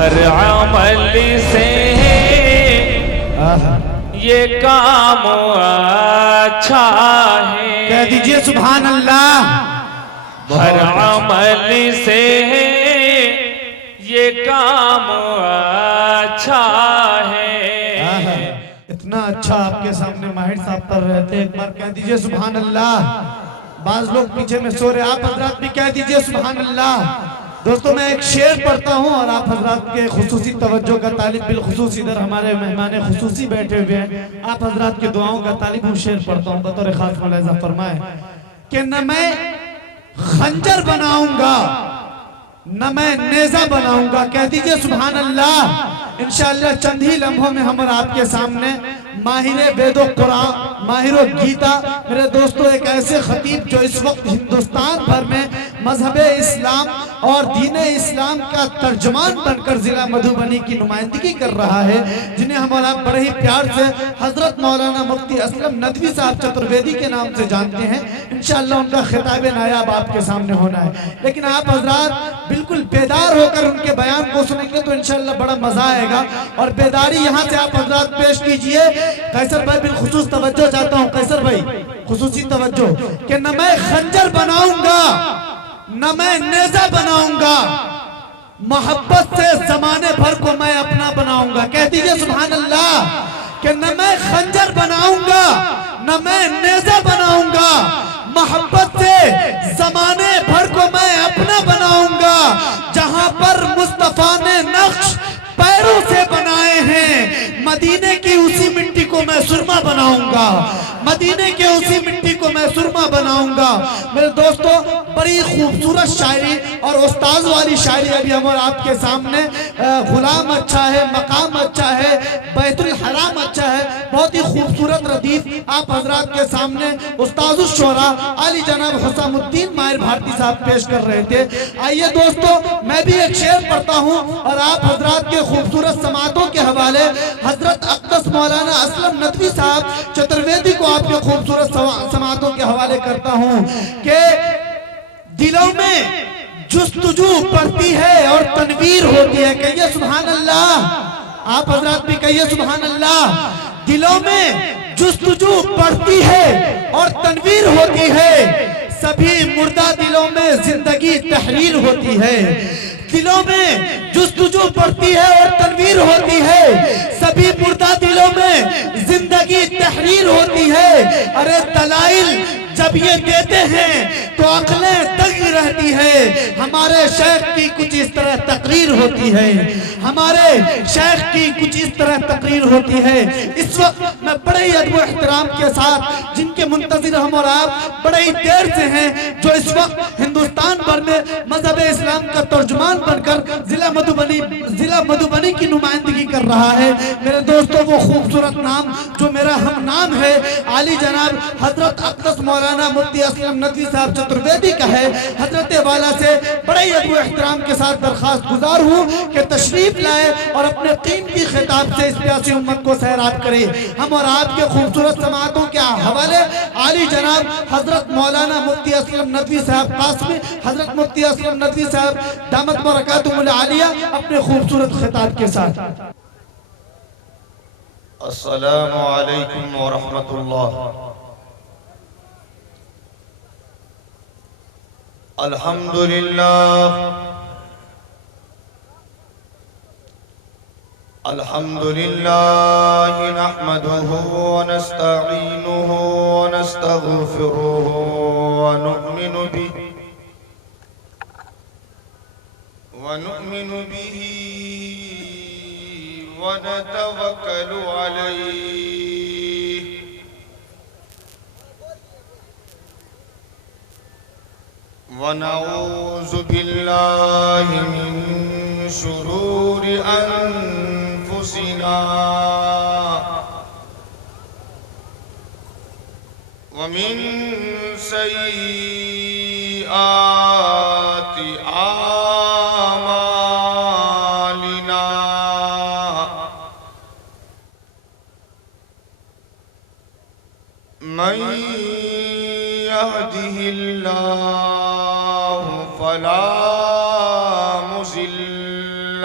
हर अमल से ये काम अच्छा है। कह दीजिए सुभान अल्लाह। हर अमल से ये काम अच्छा है। इतना अच्छा आपके सामने माहिर साहब पढ़ रहे थे, एक बार कह दीजिए सुभान अल्लाह। बाज लोग पीछे में सो रहे, आप हजरात भी कह दीजिए सुभान अल्लाह। दोस्तों मैं एक शेर पढ़ता हूँ और आप हजरात के खुसूसी तवज्जो का तालिब, बिलखुसूस इधर हमारे मेहमान खुसूसी बैठे हुए हैं, आप हजरात की दुआओं का तालिब हूँ। शेर पढ़ता हूँ, बतौर खास मुलाहिजा फरमाए कि न मैं खंजर बनाऊंगा न मैं नेजा बनाऊंगा। कह दीजिए सुभान अल्लाह। इंशाअल्लाह चंद ही लम्हों में हम और आपके सामने माहिर वेदो कुरान, माहिर गीता, मेरे दोस्तों एक ऐसे खतीब जो इस वक्त हिंदुस्तान भर में मजहब इस्लाम और दीन इस्लाम का तर्जमान बनकर जिला मधुबनी की नुमाइंदगी कर रहा है, जिन्हें हम और आप बड़े ही प्यार से हजरत मौलाना मुफ्ती असलम नदवी साहब चतुर्वेदी के नाम से जानते हैं। इंशाअल्लाह उनका खिताब नायाब आपके सामने होना है, लेकिन आप हजरात बिल्कुल बेदार होकर उनके बयान को सुनेंगे तो इंशाअल्लाह बड़ा मजा आएगा। और बेदारी यहाँ से आप हजरात पेश कीजिए। कैसर भाई बिलखुसूस तवज्जो चाहता हूँ, कैसर भाई खुसूसी तवज्जो कि न मैं खंजर बनाऊंगा न मैं नेजा बनाऊंगा, मोहब्बत से जमाने भर को मैं अपना बनाऊंगा। कह दीजिए सुभान अल्लाह। कि न मैं खंजर बनाऊंगा न मैं नेजा बनाऊंगा, मोहब्बत से जमाने भर को मैं अपना बनाऊंगा। जहां पर मुस्तफा ने नक्श पैरों से बनाए हैं, मदीने की उसी मिट्टी को मैं सुरमा बनाऊंगा, मदीने के उसी मिट्टी को मैं सुरमा बनाऊंगा। मेरे दोस्तों बड़ी खूबसूरत शायरी और उस्ताद वाली शायरी अभी हम और आपके सामने। गुलाम अच्छा है, मकाम अच्छा है, बैतुल हराम अच्छा है, बहुत ही खूबसूरत रदीफ आप हजरात के सामने उस्ताद शोरा अली जनाब हुसामुद्दीन माहिर भारती साहब पेश कर रहे थे। आइए दोस्तों मैं भी एक शेर पढ़ता हूँ और आप हजरात के खूबसूरत समातों के हवाले हजरत अक़दस मौलाना असलम नदवी साहब चतुर्वेदी को आपके खूबसूरत समातों के हवाले करता हूँ कि दिलों में जुस्तजू बढ़ती है और तनवीर होती है। कहिए सुभान अल्लाह। आप हजरात भी कहिए सुभान अल्लाह। दिलों में जुस्तजू बढ़ती है और तनवीर होती है, सभी मुर्दा दिलों में जिंदगी तहरीर होती है। दिलों में जुस्तजू बढ़ती है और तनवीर होती है, सभी मुर्दा दिलों में जिंदगी तहरीर होती है। अरे दलाइल जब ये देते हैं तो अक्लें दंग रहती है। हमारे शेख की कुछ इस तरह तकरीर होती है, हमारे शेख की कुछ इस तरह तकरीर होती है। इस वक्त मैं बड़े ही अदब एहतराम के साथ जिनके मुंतजिर हम और आप बड़े ही देर से हैं, जो इस वक्त हिंदुस्तान भर में मजहब इस्लाम का तर्जुमान बनकर जिला मधुबनी की नुमाइंदगी कर रहा है। मेरे दोस्तों वो खूबसूरत नाम जो मेरा हम नाम है आली जनाब हजरत अक़दस मौलाना मुफ्ती असलम नदवी साहब चतुर्वेदी का है। हजरत वाला से बड़े ही अदब एहतराम के साथ दरखास्त गुजार हूँ कि तशरीफ लाए और अपने कीमती खिताब से इस प्यासी उम्मत को सैराब करे। हम और आपके खूबसूरत समातों के हवाले आली जनाब हजरत मौलाना मुफ्ती असलम नदवी साहब कासमी, हजरत मुफ्ती असलम नदवी साहब दामत बरकातुहुल आलिया अपने खूबसूरत खिताब के साथ। अस्सलामु अलैकुम व रहमतुल्लाह। अल्हम्दुलिल्लाह अल्हम्दुलिल्लाह नहमदुहु व नस्तईनुहु व नस्तगफिरुहु व नु'मिनु बिही व नतवक्कलु अलैहि व नऊज़ु बिल्लाहि मिन शुरूरि अनफुसिना व मिन सय्यिआति आमालिना। मन यहदिहिल्लाहु फला मुज़िल्ल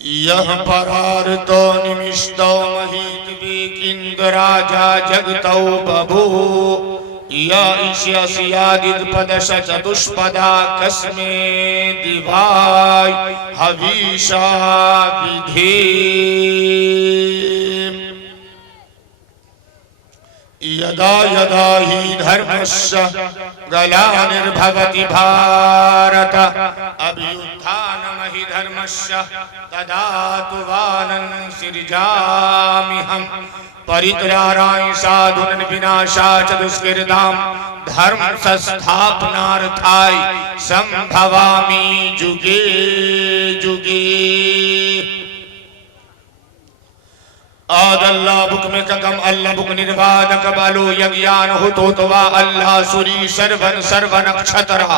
यह परार्तो निमिष्टो महित विकिंद राजा जगतौ बभू या ईश्यसियादिद पदश चतुष्पदा कस्मे दिवाय हविषा विधे यदा यदा हि धर्मस्य ग्लानिर्भवति भारत अभ्युत्थानमहि धर्मस्य तदातुवानं सृजाम्यहम् परित्राणाय साधूनां विनाशाय च दुष्कृतां धर्म संस्थापनार्थाय संभवामि जुगे जुगे. आद अल्लाह बुक में ककम अल्लाह बुक निर्वादक बालो यज्ञान होतो तवा अल्लाह सुरी सर्वन सर्वन नक्षत्रा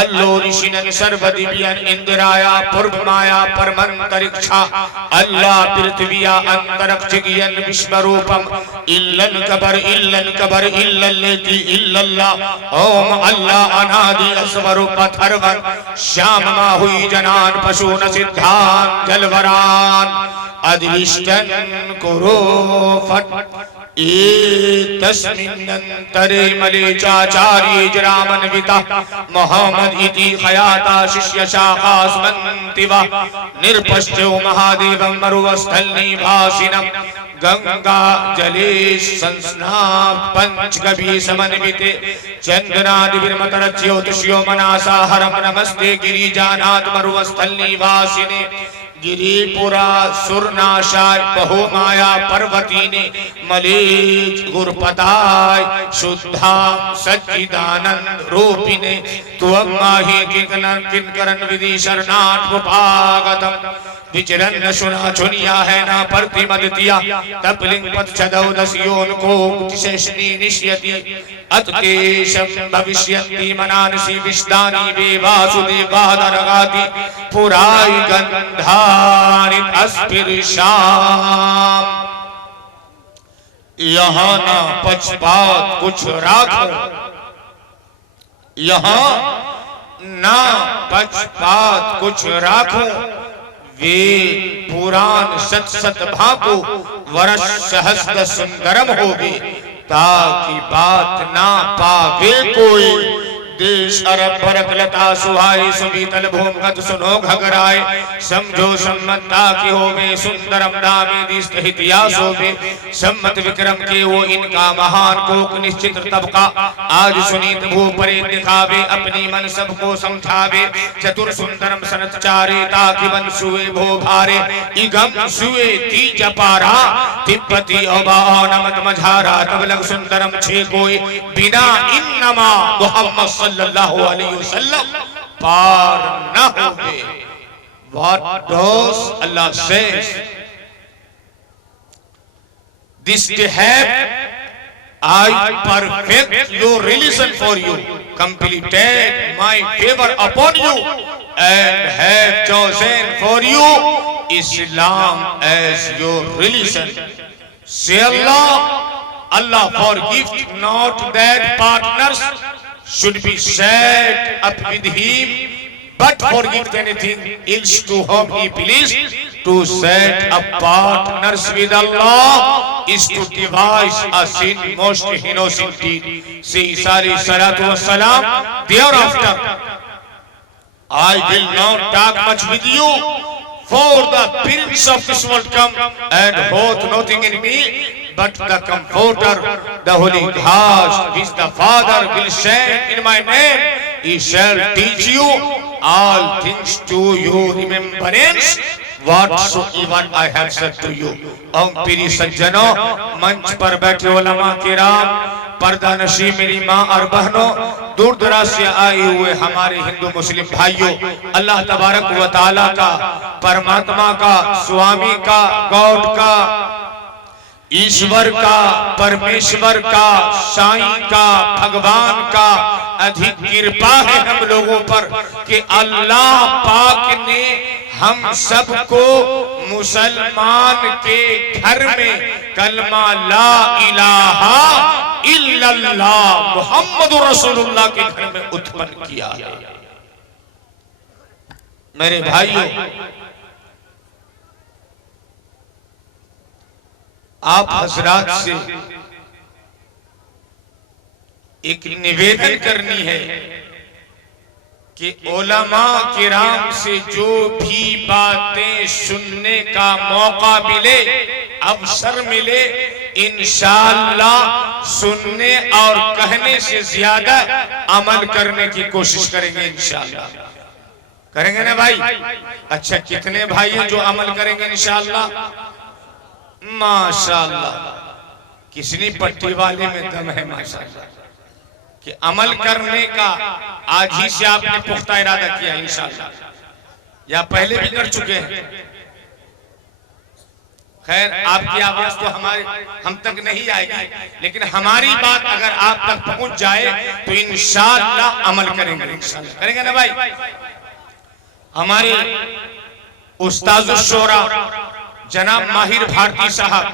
अल्लो ऋषिनन सर्व दिव्यन इंद्राया पूर्व माया परमंतरिक्षा अल्लाह पृथ्विया अंतरिक्षयन विश्वरूपम इल्लन कबर इल्लल्लति इल्लल्लाह ओम अल्लाह अनादि स्वरूप थर्वन श्याम माहुई जनान पशुन सिद्धान जलवरान अधिष्ठन कुरु फट तस्मिन्नन्तरे मलेचाचार्ये जरामन्विता मोहम्मद इति खयाता शिष्य शाखास्मन्तिवा निरपश्चो महादेवं मरुवस्थलनिवासिनं गंगा जले संस्नात पंचगवी समन्विते चंद्रादिर्मतरज्योतिष्यो मनासा हरम नमस्ते गिरिजानाथ मरुवस्थलनिवासिने गिरिपुरा सुरनाशाय बहुमाया पर्वतीने मलेच गुरपताय शुद्धा सच्चिदानंद रूपिणे त्वं माहि किंकरन विधि शरणात्मुपागतम विचरन्न सुना चुनिया है ना प्रतिमदितिया तपलिंग पद छदौ दस्योन को शेषनी निश्यति अतकेशं भविष्यन्ति मनानसी विष्दानि वे वासुदेवादरगाति पुराय गंधानि अस्पिर्षाम यहाँ ना पक्षपात कुछ राखो यहाँ ना पक्षपात कुछ राखो वे पुराण सत सत भाको वर्ष सहस्र सुंदरम होगे ताकि बात ना पावे कोई देश अरब भरत लता सुहाई सुबीतल भूमगत सुनो घगराए समझो सम्मता की होवे सुंदरम दामे हितियास होवे सम्मत विक्रम के वो इनका महान कोक निश्चित तबका आज सुनीत भू परे दिखावे अपनी मन सबको समझावे चतुर सुंदरम सनत चारे ताकि बन सुए भो भारे इगम सुए तीज पारा तिब्बती औबा नमत मझारा तब लग सुंदरम छे कोई बिना इन्नमा मोहम्मद सल्लल्लाहु अलैहि वसल्लम पार न होगे। What does Allah says? This day have I perfect your religion for you, completed my favor upon you, and have chosen for you Islam as your religion. Say Allah, Allah forgive not that partners should be set up with him, but forgive anything else to whom he pleased. To set up partners with Allah is to devise a sin most innocent deed. Say alayhi salatu wassalam, thereafter I will not talk much with you, for the prince of this world come and hath nothing in me but the comforter, the holy ghost, which the Father will send in my name. He shall teach you all things to your remembrance, whatsoever I have said to you. ओम प्रिय सज्जनों, मंच पर बैठे उलमा किराम, पर्दा नशी मेरी माँ और बहनों, दूर दराज से आए हुए हमारे हिंदू मुस्लिम भाइयों, अल्लाह तबारक व तआला का, परमात्मा का, स्वामी का, गॉड का, ईश्वर का, परमेश्वर का, साईं का, भगवान का अधिक कृपा है हम लोगों पर कि अल्लाह पाक ने हम सबको मुसलमान के घर में कलमा ला इलाहा इल्लल्लाह मुहम्मदुर रसूलुल्लाह के घर में उत्पन्न किया है। मेरे भाइयों, आप हजरात से एक निवेदन करनी है कि उलमा किराम से जो भी बातें सुनने का मौका मिले, अवसर मिले, इंशाअल्लाह सुनने और कहने से ज्यादा अमल करने की कोशिश करेंगे। इंशाअल्लाह करेंगे ना भाई? अच्छा, कितने भाई हैं जो अमल करेंगे इंशाअल्लाह? माशाअल्लाह, किसनी पट्टी वाले में दम है माशाअल्लाह कि अमल करने का आज ही से आपने पुख्ता इरादा किया इंशाअल्लाह, या पहले भी कर चुके हैं। खैर, आपकी आवाज तो हम तक नहीं आएगी, लेकिन हमारी बात अगर आप तक पहुंच जाए तो इंशाअल्लाह अमल करेंगे। इंशाअल्लाह करेंगे ना भाई? हमारे उस्ताजुश शोरा जनाब माहिर भारती साहब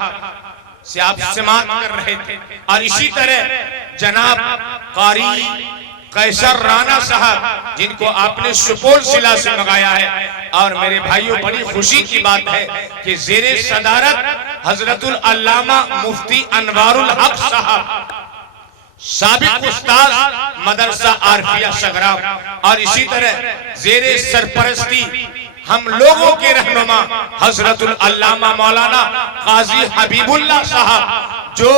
से आप समात कर रहे थे, और इसी तरह जनाब कारी कैसर राणा साहब, जिनको आपने सुपौल जिला से मंगाया है। और मेरे भाइयों, बड़ी खुशी की बात है कि जेरे सदारत हजरतुल अल्लामा मुफ्ती अनवारुल हक साहब, साबिक उस्ताद मदरसा आरफिया सगराम, और इसी तरह जेरे सरपरस्ती हम लोगों के रहनुमा हजरतुल अल्लामा मौलाना काजी हबीबुल्लाह साहब जो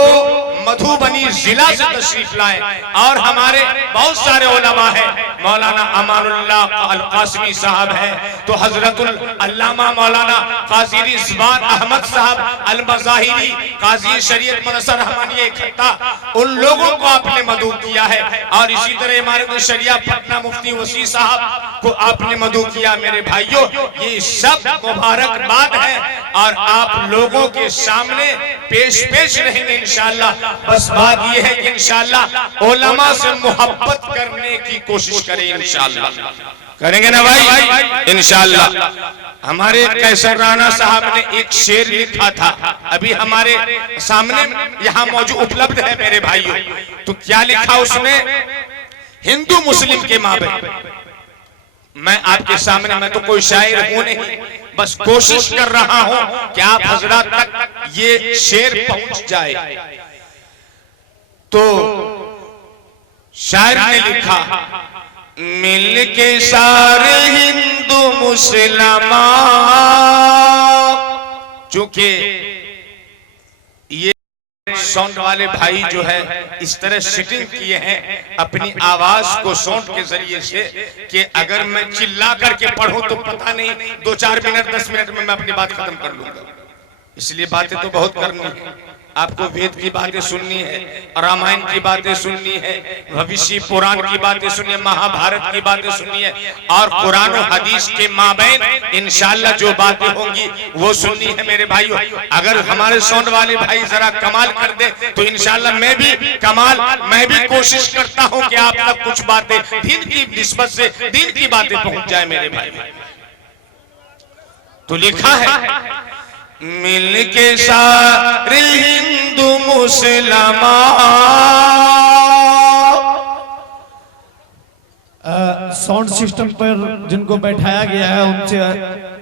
मधुबनी जिला से तशरीफ लाए, और हमारे बहुत सारे उलमा हैं, मौलाना अमानुल्लाह अल कासमी साहब हैं, तो हजरतुल अल्लामा मौलाना काजी रिजवान अहमद साहब अल मज़ाहिरी, काजी शरीयत मदरसा रहमानिया इकट्ठा, उन लोगों को आपने मदऊ किया है। और इसी तरह इमारत शरिया पटना मुफ्ती वसी साहब को आपने मदऊ किया। मेरे भाइयों, ये सब मुबारकबाद है और आप लोगों के सामने पेश रहेंगे इंशाअल्लाह। बस बात ये है कि इंशाअल्लाह उलमा से मोहब्बत करने की कोशिश करें, इंशाअल्लाह करेंगे ना भाई, इंशाअल्लाह। हमारे कैसर राणा साहब ने एक शेर लिखा था, अभी हमारे सामने यहाँ मौजूद उपलब्ध है मेरे भाइयों। तो क्या लिखा उसमें? हिंदू मुस्लिम के माबैन, मैं आपके सामने, मैं तो कोई शायर हूं नहीं, बस कोशिश कर रहा हूं कि आप हजरात तक ये शेर पहुंच जाए। तो शायर ने लिखा, मिल के सारे हिंदू मुसलमान, चूंकि ये साउंड वाले भाई जो है इस तरह सेटिंग किए हैं अपनी आवाज को साउंड के जरिए से कि अगर मैं चिल्ला करके पढ़ूं तो पता नहीं 2-4 मिनट 10 मिनट में मैं अपनी बात खत्म कर लूंगा। इसलिए बातें तो बहुत करनी है, आपको वेद की बातें सुननी है, रामायण की बातें सुननी है, भविष्य पुराण की बातें सुननी है, महाभारत की बातें सुननी है, और कुरान और हदीस के माबैन इंशाअल्लाह जो बातें होंगी वो सुननी है मेरे भाइयों। अगर हमारे साउंड वाले भाई जरा कमाल कर दे तो इंशाअल्लाह मैं भी कोशिश करता हूं कि आप तक कुछ बातें दीन की निस्बत से दीन की बातें पहुंच जाए मेरे भाई। तो लिखा है, मिल के सारे हिंदू मुसलमान। साउंड सिस्टम पर जिनको बैठाया गया है उनसे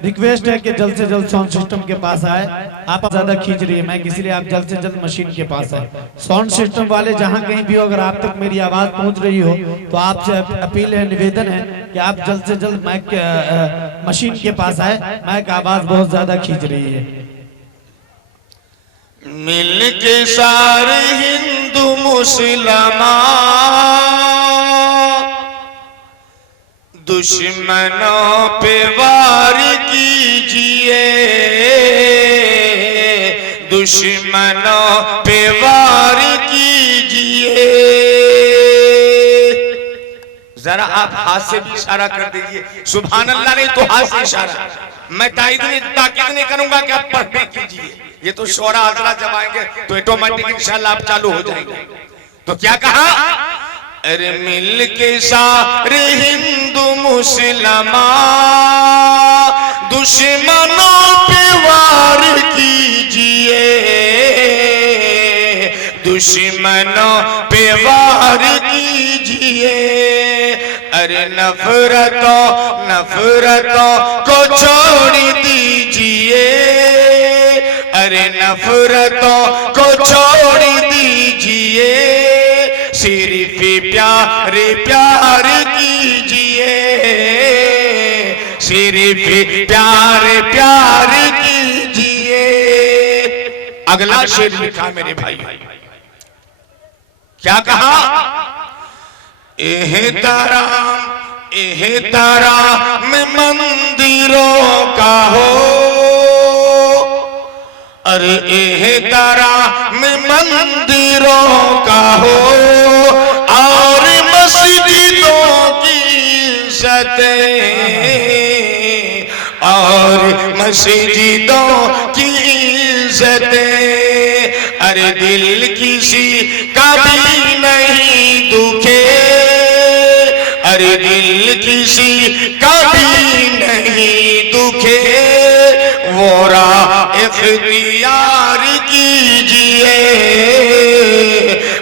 रिक्वेस्ट है कि जल्द से जल्द साउंड सिस्टम के पास आए। आप ज्यादा खींच रही है माइक, इसलिए आप जल्द से जल्द मशीन के पास आए। साउंड सिस्टम वाले जहां कहीं भी हो, अगर आप तक मेरी आवाज पहुंच रही हो तो आपसे अपील है, निवेदन है कि आप जल्द से जल्द माइक मशीन के पास आए। माइक आवाज बहुत ज्यादा खींच रही है। मिल के सारे हिंदू मुसलमान, दुश्मनों पे वार कीजिए, दुश्मनों पे वार कीजिए। जरा आप हाथ से भी इशारा कर दीजिए, सुभान अल्लाह नहीं तो हाथ से इशारा। मैं ताकीद नहीं करूंगा कि आप पढ़ने कीजिए, ये तो शोरा हजरा जब आएंगे तो ऑटोमेटिक इंशाअल्लाह आप चालू हो जाएंगे। तो क्या कहा? अरे मिल के सारे हिंदू मुसलमान, दुश्मनों पे वार कीजिए, दुश्मनों पे वार कीजिए। अरे नफरतों को छोड़ दीजिए, अरे नफरतों को छोड़ दीजिए, सिर्फ प्यार कीजिए, सिर्फ प्यार कीजिए। अगला शेर लिखा मेरे भाई, क्या कहा? एहतराम मंदिरों का हो, अरे एहतराम मंदिरों का हो, और मस्जिदों की इज्जत, और मस्जिदों की इज्जत। अरे दिल किसी का भी नहीं दुखे, अरे दिल किसी का भी नहीं दुखे, वो राह इख्तियार कीजिए,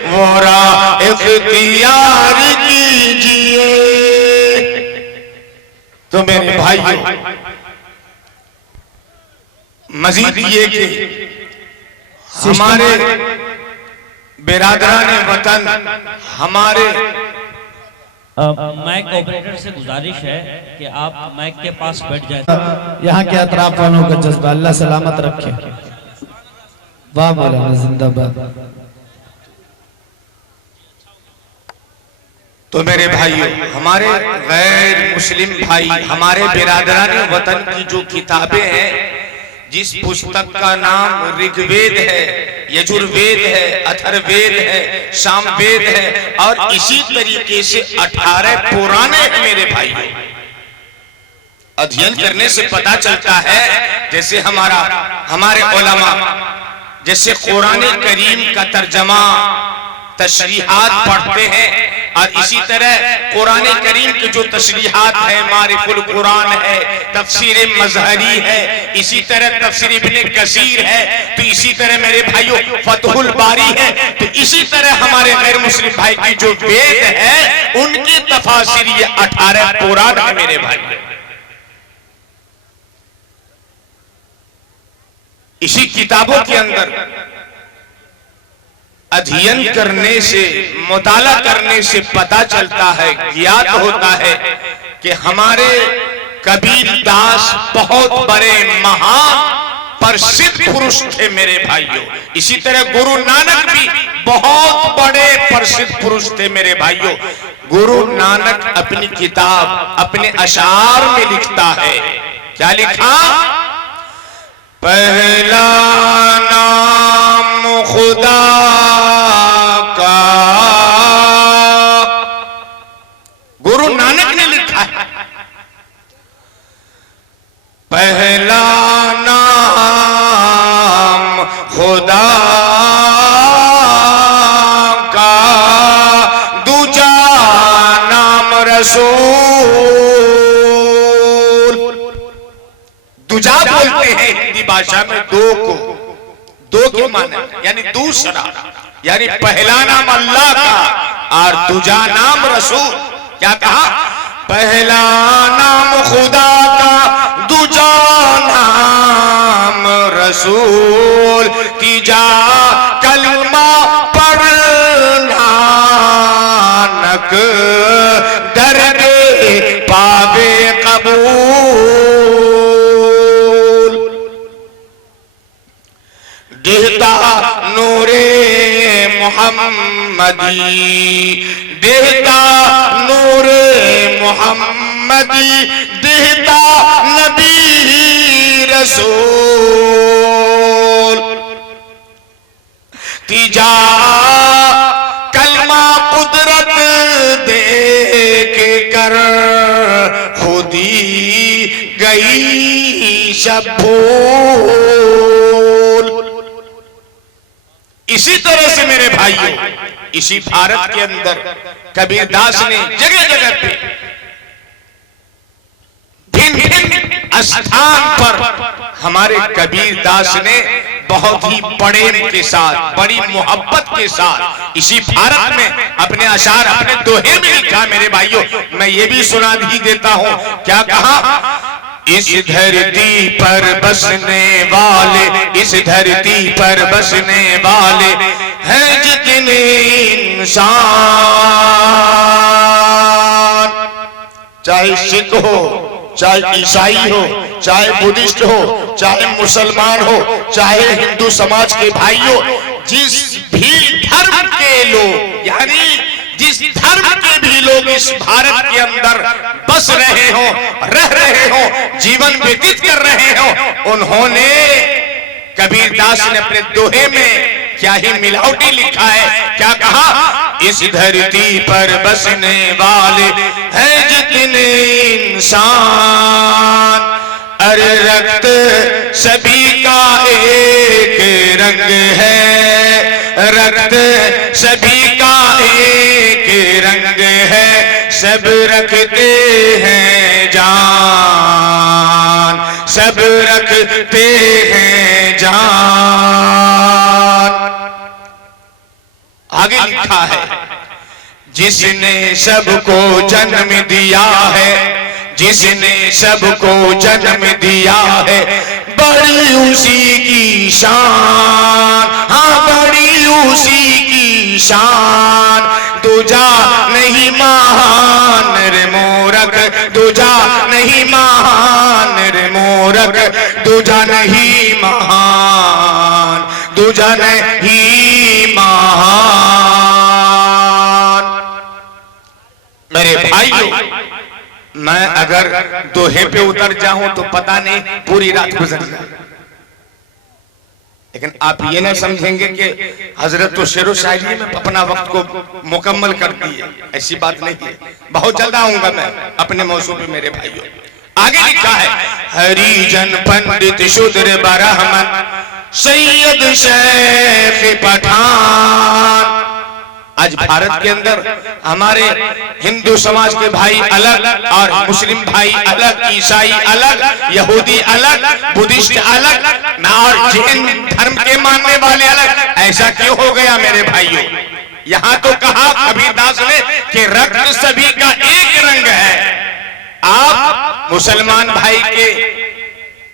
वो राह इख्तियार कीजिए। तो मेरे भाइयों, मजीद ये कि हमारे बिरादरान वतन, हमारे माइक ऑपरेटर से गुजारिश है कि आप माइक के पास बैठ जाए। यहाँ के अतराफ वालों का जज्बा अल्लाह सलामत रखे। वाह मौलाना जिंदाबाद। तो मेरे भाइयों, हमारे गैर मुस्लिम भाई, हमारे बिरादरान वतन की जो किताबें हैं, जिस पुस्तक का नाम ऋग्वेद है, यजुर्वेद है, अथर्ववेद है, सामवेद है और इसी तरीके से 18 पुराने हैं मेरे भाइयों। अध्ययन करने से पता चलता है, जैसे हमारे उलमा जैसे कुरान करीम का तर्जमा तशरीहात पढ़ते हैं, और इसी तरह कुरान करीम के जो तशरीहात है, मारिफुल कुरान है, तफसीर मजहरी है, इसी तरह तफसीर इब्ने कसीर है, तो इसी तरह मेरे भाइयों फतहुल बारी है, तो इसी तरह हमारे गैर मुस्लिम भाई की जो वेद है उनकी तफासिर ये 18 कुरान है मेरे भाई। इसी किताबों के अंदर अध्ययन करने से, मुताला करने से पता चलता है, ज्ञात होता है कि हमारे कबीर दास बहुत बड़े महान प्रसिद्ध पुरुष थे मेरे भाइयों। इसी तरह गुरु नानक भी बहुत बड़े प्रसिद्ध पुरुष थे मेरे भाइयों। गुरु नानक अपनी किताब, अपने अशार में लिखता है, क्या लिखा? पहला नाम खुदा का, गुरु नानक ने लिखा है, पहला नाम खुदा का, दूजा नाम रसूल। दूजा बोलते हैं हिंदी भाषा में दो को, दो के माने यानी दूसरा, यानी पहला नाम अल्लाह का और दूजा नाम रसूल। क्या कहा? पहला नाम खुदा का, दूजा नाम रसूल, तीजा कलमा पढ़ना नानक दर्दे पावे कबूल। देहता नूरे मुहम्मदी, देहता नूरे मुहम्मदी, देहता नबी रसूल। तीजा कलमा कुदरत देख कर खुदी गई सब भूल। इसी तरह से मेरे भाइयों, इसी भारत के अंदर कबीरदास ने जगह जगह पे भिन्न भिन्न स्थान पर हमारे कबीरदास ने बहुत ही प्रेम के साथ, बड़ी मोहब्बत के साथ इसी भारत में अपने अशार, अपने दोहे में लिखा मेरे भाइयों। मैं ये भी सुना ही देता हूं, क्या कहा? इस धरती पर बसने वाले, इस धरती पर बसने वाले हैं जितने इंसान, चाहे सिख हो, चाहे ईसाई हो, चाहे बुद्धिस्ट हो, चाहे मुसलमान हो, चाहे हिंदू समाज के भाई हो, जिस भी धर्म के लोग, यानी जिस धर्म के भी लोग इस भारत के अंदर बस रहे हो, रह रहे हो, जीवन व्यतीत कर रहे हो, उन्होंने कबीरदास ने अपने दोहे में क्या ही मिलावटी लिखा है। क्या कहा? इस धरती पर बसने वाले हैं जितने इंसान, अरे रक्त सभी का एक रंग है, रक्त सभी का एक रंग है, सब रखते हैं जान, सब रखते हैं जान। आगे लिखा है, जिसने सबको जन्म दिया है, जिसने सबको जन्म दिया है, बड़ी उसी की शान, हाँ बड़ी उसी की शान। दूजा नहीं महान रे मूरख, दूजा नहीं महान रे मूरख, दूजा नहीं महान, दूजा नहीं महान। मेरे भाइयों, मैं अगर दोहे पे उतर जाऊं तो पता नहीं पूरी रात गुजर जाए, लेकिन आप ये ना समझेंगे कि हजरत तो शेरो शायरी में अपना वक्त को मुकम्मल कर दिए, ऐसी बात नहीं है। बहुत जल्द आऊंगा मैं अपने मौजू पे मेरे भाइयों। आगे लिखा है, हरिजन पंडित शूद्र ब्राह्मण सैयद शेख पठान। आज भारत के अंदर हमारे हिंदू समाज के भाई अलग और मुस्लिम भाई अलग, ईसाई अलग, यहूदी अलग, बुद्धिस्ट अलग और जैन धर्म के मानने वाले अलग। ऐसा क्यों हो गया मेरे भाइयों? यहाँ तो कहा कबीरदास ने कि रक्त सभी का एक रंग है। आप मुसलमान भाई के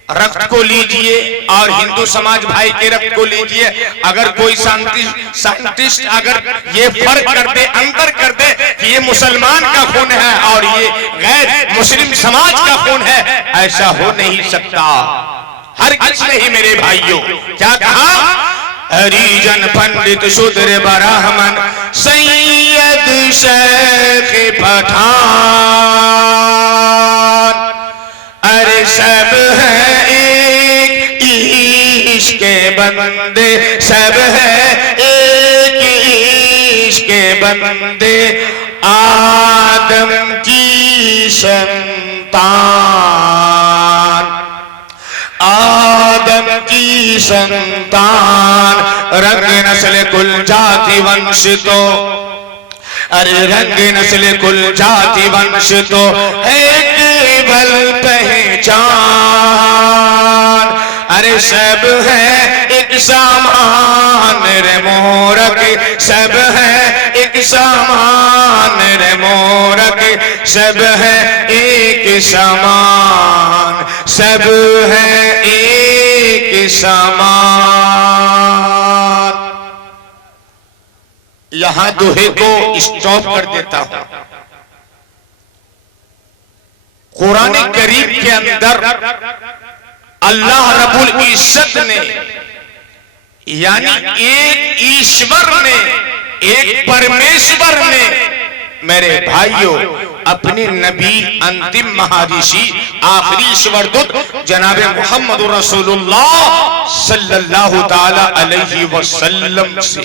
रक्त को लीजिए और हिंदू समाज भाई के रक्त को लीजिए, अगर कोई साइंटिस्ट अगर ये फर्क कर दे, अंतर कर दे कि ये मुसलमान का खून है और ये गैर मुस्लिम समाज का खून है, ऐसा हो नहीं सकता। हर किसी नहीं मेरे भाइयों। क्या कहा? हरिजन पंडित शूद्र ब्राह्मण सैयद शेख पठान, अरे सब है एक ईश के बंदे, सब है एक ईश के बंदे, आदम की संतान, आदम की संतान। रंग नस्ल कुल जाति वंश तो, अरे रंग नस्ल कुल जाति वंश तो है केवल पहचान। अरे सब है एक समान रे मूरख, सब है एक समान रे मूरख, सब है एक समान, सब है एक समान। यहां दोहे को स्टॉप कर देता हूं। कुरान करीम के अंदर अल्लाह रब्बुल इज्जत ने, यानी एक ईश्वर ने, एक परमेश्वर ने मेरे भाइयों अपने नबी अंतिम महाऋषि आखिरी ईश्वर दूत जनाबे मोहम्मद रसूलुल्लाह सल्लल्लाहु ताला अलैहि वसल्लम से,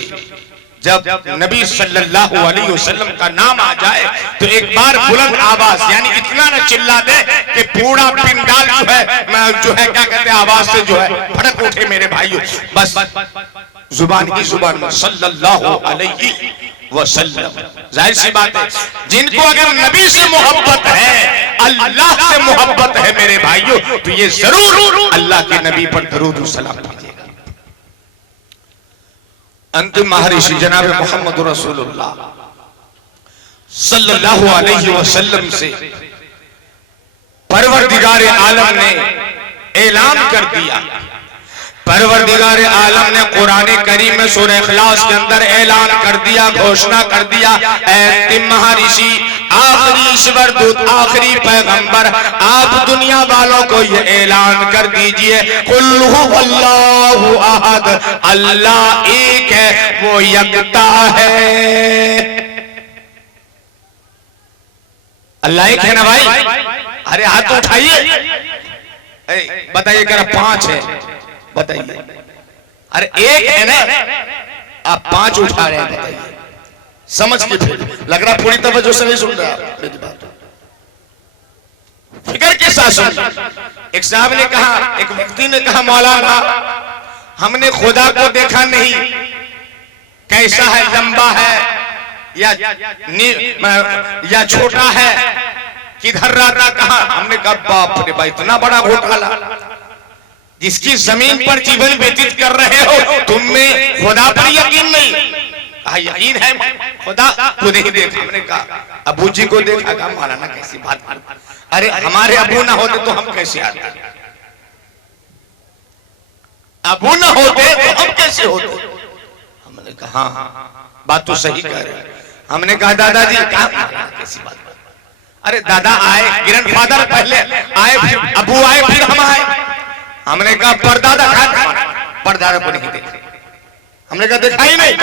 जब नबी सल्लल्लाहु अलैहि वसल्लम का नाम आ जाए तो एक बार बुलंद आवाज, यानी इतना न चिल्ला दे कि पूरा पिंडाल जो है क्या कहते हैं आवाज से जो है भड़क उठे मेरे भाइयों। बस जुबान की जुबान में सल्लल्लाहु अलैहि वसल्लम। जाहिर सी बात है, जिनको अगर नबी से मोहब्बत है, अल्लाह से मोहब्बत है मेरे भाइयों, तो ये जरूर अल्लाह के नबी पर दरूद और सलाम कीजिएगा। अंतिम महर्षि जनाब मोहम्मद रसूलुल्लाह सल्लल्लाहु अलैहि वसल्लम से परवरदिगार आलम ने ऐलान कर दिया, परवरदिगार आलम ने कुरान करीम में सूरह इखलास के अंदर ऐलान कर दिया, घोषणा कर दिया, अंतिम महर्षि आखिरी ईश्वर दूत आखिरी पैगंबर, आप दुनिया वालों को ये ऐलान कर दीजिए, कुल हुवल्लाहु अहद, अल्लाह एक है, वो यकता है। अल्लाह एक है ना भाई? अरे हाथ तो उठाइए, बताइए क्या 5 है? बताइए। अरे एक है ना, आप 5 उठा रहे हैं, बताइए। समझ के फिर लग रहा पूरी तवज्जो से नहीं सुन रहा मेरी बात, फिक्र के साथ सुन। एक साहब ने कहा, एक व्यक्ति ने कहा, मौलाना हमने खुदा को देखा नहीं, कैसा है, लंबा है या छोटा है, किधर रहता, कहा? हमने कहा बाप रे भाई, इतना बड़ा घोटाला, जिसकी जमीन पर जीवन व्यतीत कर रहे हो, तुम में खुदा पर यकीन नहीं। कहा यकीन है खुदा को नहीं देखा। हमने कहा अबू जी को देखा। कहा मौलाना कैसी बात, अरे हमारे अबू ना होते तो हम कैसे आते, अबू ना होते तो हम कैसे होते। हमने कहा हाँ बात तो सही कह रहे। हमने कहा दादाजी कहा कैसी बात, अरे दादा आए, ग्रैंडफादर पहले आए, फिर अबू आए, फिर हम आए। हमने कहा परदादा कहा, परदादा को नहीं देखा। हमने कहा देखा ही नहीं,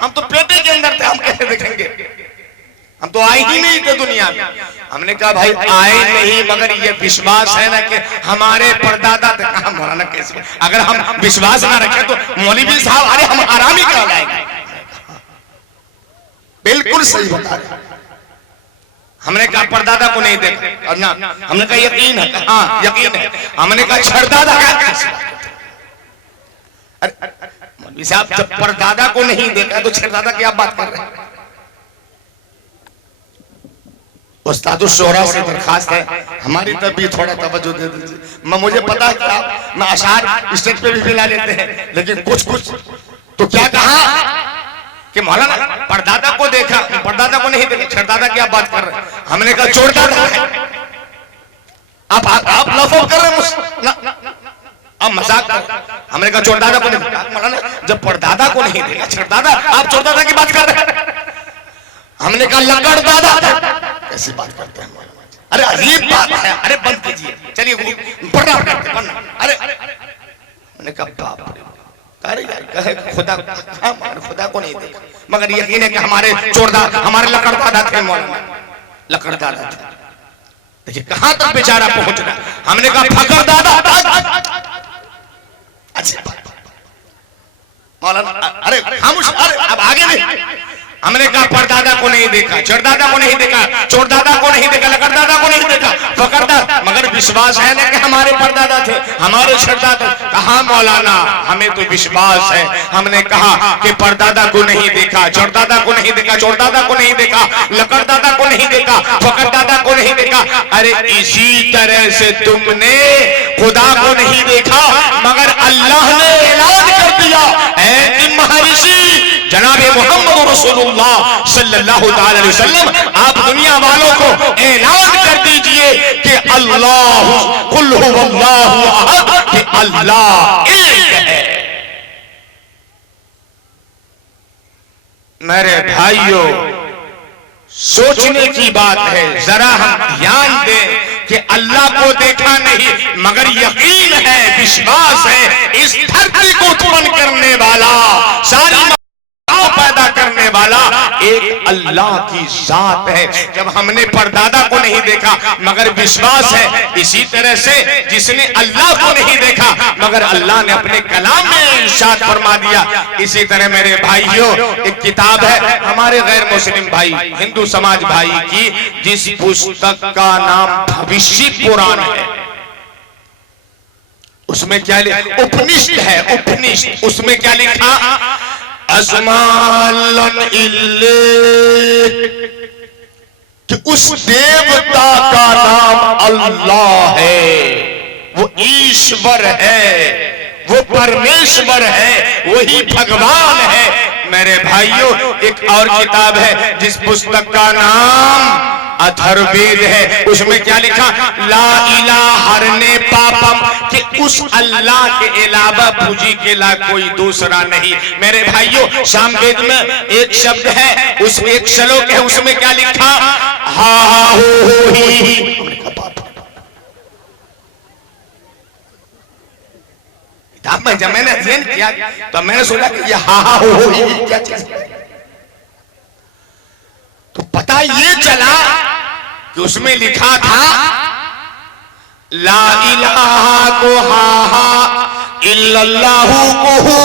हम तो पेटे के अंदर थे, हम कैसे देखेंगे, हम तो आए ही नहीं थे दुनिया में। हमने कहा भाई आए नहीं मगर ये विश्वास है ना कि हमारे परदादा थे। कहा मौलाना कैसे, अगर हम विश्वास ना रखें तो मौलवी साहब अरे हम हरामी कहलाएंगे। बिल्कुल सही बता रहे। हमने कहा परदादा को नहीं देखा, और ना हमने कहा यकीन है, हाँ यकीन है। हमने कहा छरदादा का, अरे साहब जब परदादा को नहीं देखा तो छरदादा की आप बात कर रहे हैं। उस्ताद शोहरा से दरखास्त है हमारी तरफ भी थोड़ा तवज्जो दे दीजिए। मुझे पता है कि आप मैं अशार स्टेज पे भी मिला लेते हैं, लेकिन कुछ कुछ तो क्या कहा कि मौलाना परदादा को देखा, परदादा को नहीं देखा, छरदादा की आप बात कर रहे हैं। हमने कहा चोरदादा है, आप लफो कर रहे हैं, अब मजाक कर। हमने कहा चोरदादा को नहीं देखा। मौलाना जब परदादा को नहीं देखा छरदादा, आप चोरदादा की बात कर रहे हैं। हमने कहा लकड़ दादा, कैसी बात करते हैं, अरे अजीब बात है, अरे बंद कीजिए, चलिए पढ़ना पढ़ना। अरे मैंने कहा बाप रे, अरे यार खुदा खुदा को नहीं देखा मगर यकीन है कि हमारे चोरदादा, हमारे लकड़ दादा थे, मौलाना लकड़ दादा थे। देखिए कहां तक बेचारा पहुंच रहा। हमने कहा फकर दादा, अच्छा मौलाना अरे खामोश, अरे अब आगे नहीं। हमने कहा परदादा को नहीं देखा, चरदादा को नहीं देखा, चोरदादा को नहीं देखा, लकड़दादा को नहीं देखा, फकरदादा, मगर विश्वास है ना कि हमारे परदादा थे, हमारे चरदादा। कहा मौलाना हमें तो विश्वास है। हमने कहा कि परदादा को नहीं देखा, चरदादा को नहीं देखा, चोरदादा को नहीं देखा, लकड़दादा को नहीं देखा, फकरदादा को नहीं देखा। अरे इसी तरह से तुमने खुदा को नहीं देखा मगर अल्लाह ने ऐलान कर दिया, ऐ महर्षि जनाब मोहम्मद रसूलुल्लाह सल्लल्लाहु अलैहि वसल्लम, आप दुनिया वालों को ऐलान कर दीजिए कि अल्लाह कुल हुवल्लाहु अहद, कि अल्लाह एक है। मेरे भाइयों सोचने की बात है, जरा हम ध्यान दें कि अल्लाह को देखा नहीं मगर यकीन है, विश्वास है, इस धरती को उत्पन्न करने वाला, सारी पैदा करने वाला एक अल्लाह की जात है। जब हमने परदादा को नहीं देखा मगर विश्वास है, इसी तरह से जिसने अल्लाह को नहीं देखा मगर अल्लाह ने अपने कलाम में इरशाद फरमा दिया। इसी तरह मेरे भाइयों एक किताब है हमारे गैर मुस्लिम भाई, हिंदू समाज भाई की, जिस पुस्तक का नाम भविष्य पुराण है। उसमें क्या लिखा, उपनिषद है, उपनिषद। उसमें क्या लिखा, अस्मालन इल्ले, कि उस देवता का नाम अल्लाह है, वो ईश्वर है, वो परमेश्वर है, वही भगवान है। मेरे भाइयों एक और किताब है जिस पुस्तक का नाम अथर्ववेद है। उसमें क्या लिखा, ला इलाहा हरने पापम, कि उस अल्लाह के अलावा पूजी के ला कोई दूसरा नहीं। मेरे भाइयों सामवेद में एक शब्द है, उस एक श्लोक है, उसमें क्या लिखा, हा हो ही। जब मैंने अध्ययन किया तो मैंने सोचा कि ये हा हो ही क्या चीज है, तो पता ये चला कि उसमें लिखा था ला इलाहा को हा इल्लल्लाहु को हो,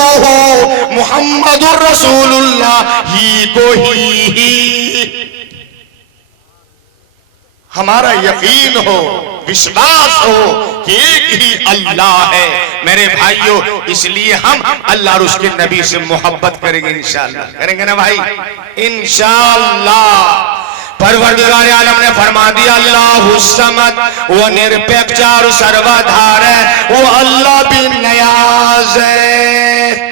मुहम्मदुर रसूलुल्लाह ही को ही। हमारा यकीन हो, विश्वास हो कि एक ही अल्लाह है। मेरे भाइयों इसलिए हम अल्लाह और उसके नबी से मोहब्बत करेंगे, इंशाअल्लाह करेंगे ना भाई, इंशाअल्लाह। परवरदिगार आलम ने फरमा दिया अल्लाहु समद, वो निरपेक्ष और सर्वाधार है, वो अल्लाह भी नियाज है।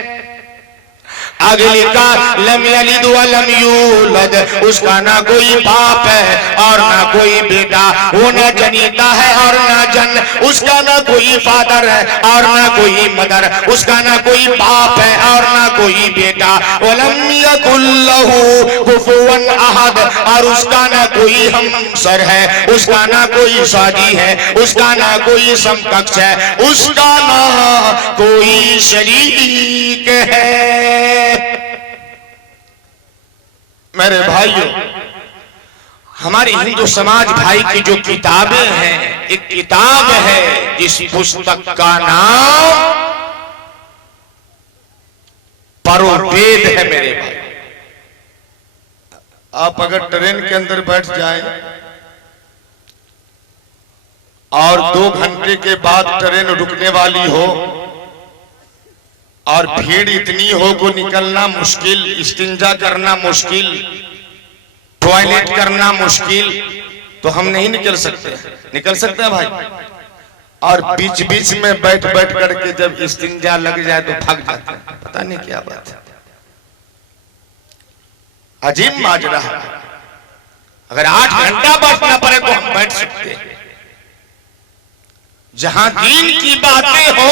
आगे लिखा लम यलिद व लम यूलद, उसका ना कोई बाप है और ना कोई बेटा, वो ना जनीता है और ना जन, उसका ना कोई फादर है और ना कोई मदर, उसका ना कोई बाप है और ना कोई बेटा। वलम यकुल लहू कुफुवन अहद, और उसका ना कोई हमसर है, उसका ना कोई साजी है, उसका ना कोई समकक्ष है, उसका ना कोई शरीक है। मेरे भाइयों, हमारे हिंदू समाज भाई की जो किताबें हैं, एक किताब है जिस पुस्तक का नाम परोवेद है। मेरे भाई, आप अगर ट्रेन के अंदर बैठ जाएं और 2 घंटे के बाद ट्रेन रुकने वाली हो और भीड़ इतनी हो को निकलना मुश्किल, इस्तिंजा करना मुश्किल, टॉयलेट करना मुश्किल, तो हम नहीं निकल सकते। निकल सकते हैं भाई? और बीच बीच में बैठ बैठ करके जब इस्तिंजा लग जाए तो भाग जाते हैं। पता नहीं क्या बात है, अजीब माजरा है। अगर 8 घंटा बैठना पड़े तो हम बैठ सकते हैं। जहां दीन की बातें हो,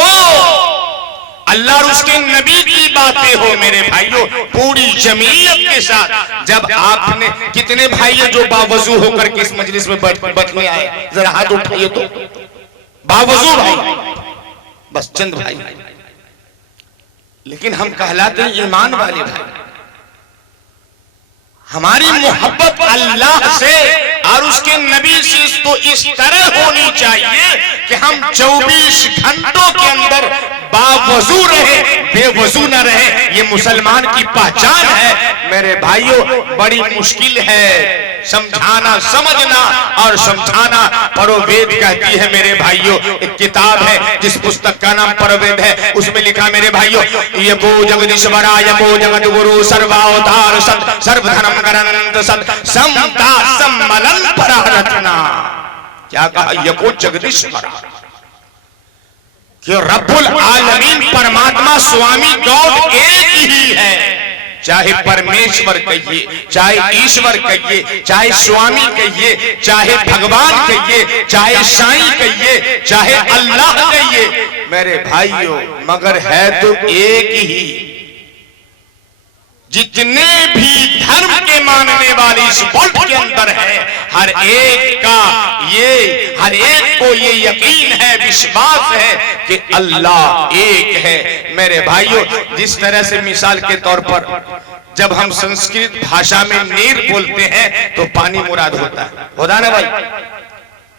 अल्लाह और उसके नबी की बातें हो, मेरे भाइयों, पूरी जमीयत के साथ। जब आपने कितने भाई है जो बावजू होकर के इस मजलिस में बैठने आए? जरा हाथ उठाइए तो। बावजू भाई, बस चंद भाई, लेकिन हम कहलाते हैं ईमान वाले भाई। हमारी मोहब्बत अल्लाह से और उसके नबी से तो इस तरह होनी चाहिए कि हम 24 घंटों के अंदर बावजू रहे, बेवजू न रहे। ये मुसलमान की पहचान है। मेरे भाइयों, बड़ी मुश्किल है समझाना, समझना और समझाना। परोवेद कहती है मेरे भाइयों, एक किताब है जिस पुस्तक का नाम परोवेद है। उसमें लिखा मेरे भाइयों, यको जगदीश्वरा यको जगत गुरु सर्वावतार सत सर्वधर्म ग्रंथ सत समता सम्मलन परारत्ना। क्या कहा? यको जगदीश्वरा, कि रब्बुल आलमीन परमात्मा स्वामी गॉड एक ही है। चाहे परमेश्वर कहिए, चाहे ईश्वर कहिए, चाहे स्वामी कहिए, चाहे भगवान कहिए, चाहे साईं कहिए, चाहे अल्लाह कहिए, मेरे भाइयों, मगर है तो एक ही। जितने भी धर्म के मानने वाले इस वर्ल्ड के अंदर है, हर एक को ये यकीन है, विश्वास है कि अल्लाह एक है। मेरे भाइयों, जिस तरह से मिसाल के तौर पर जब हम संस्कृत भाषा में नीर बोलते हैं तो पानी मुराद होता है, होता ना भाई?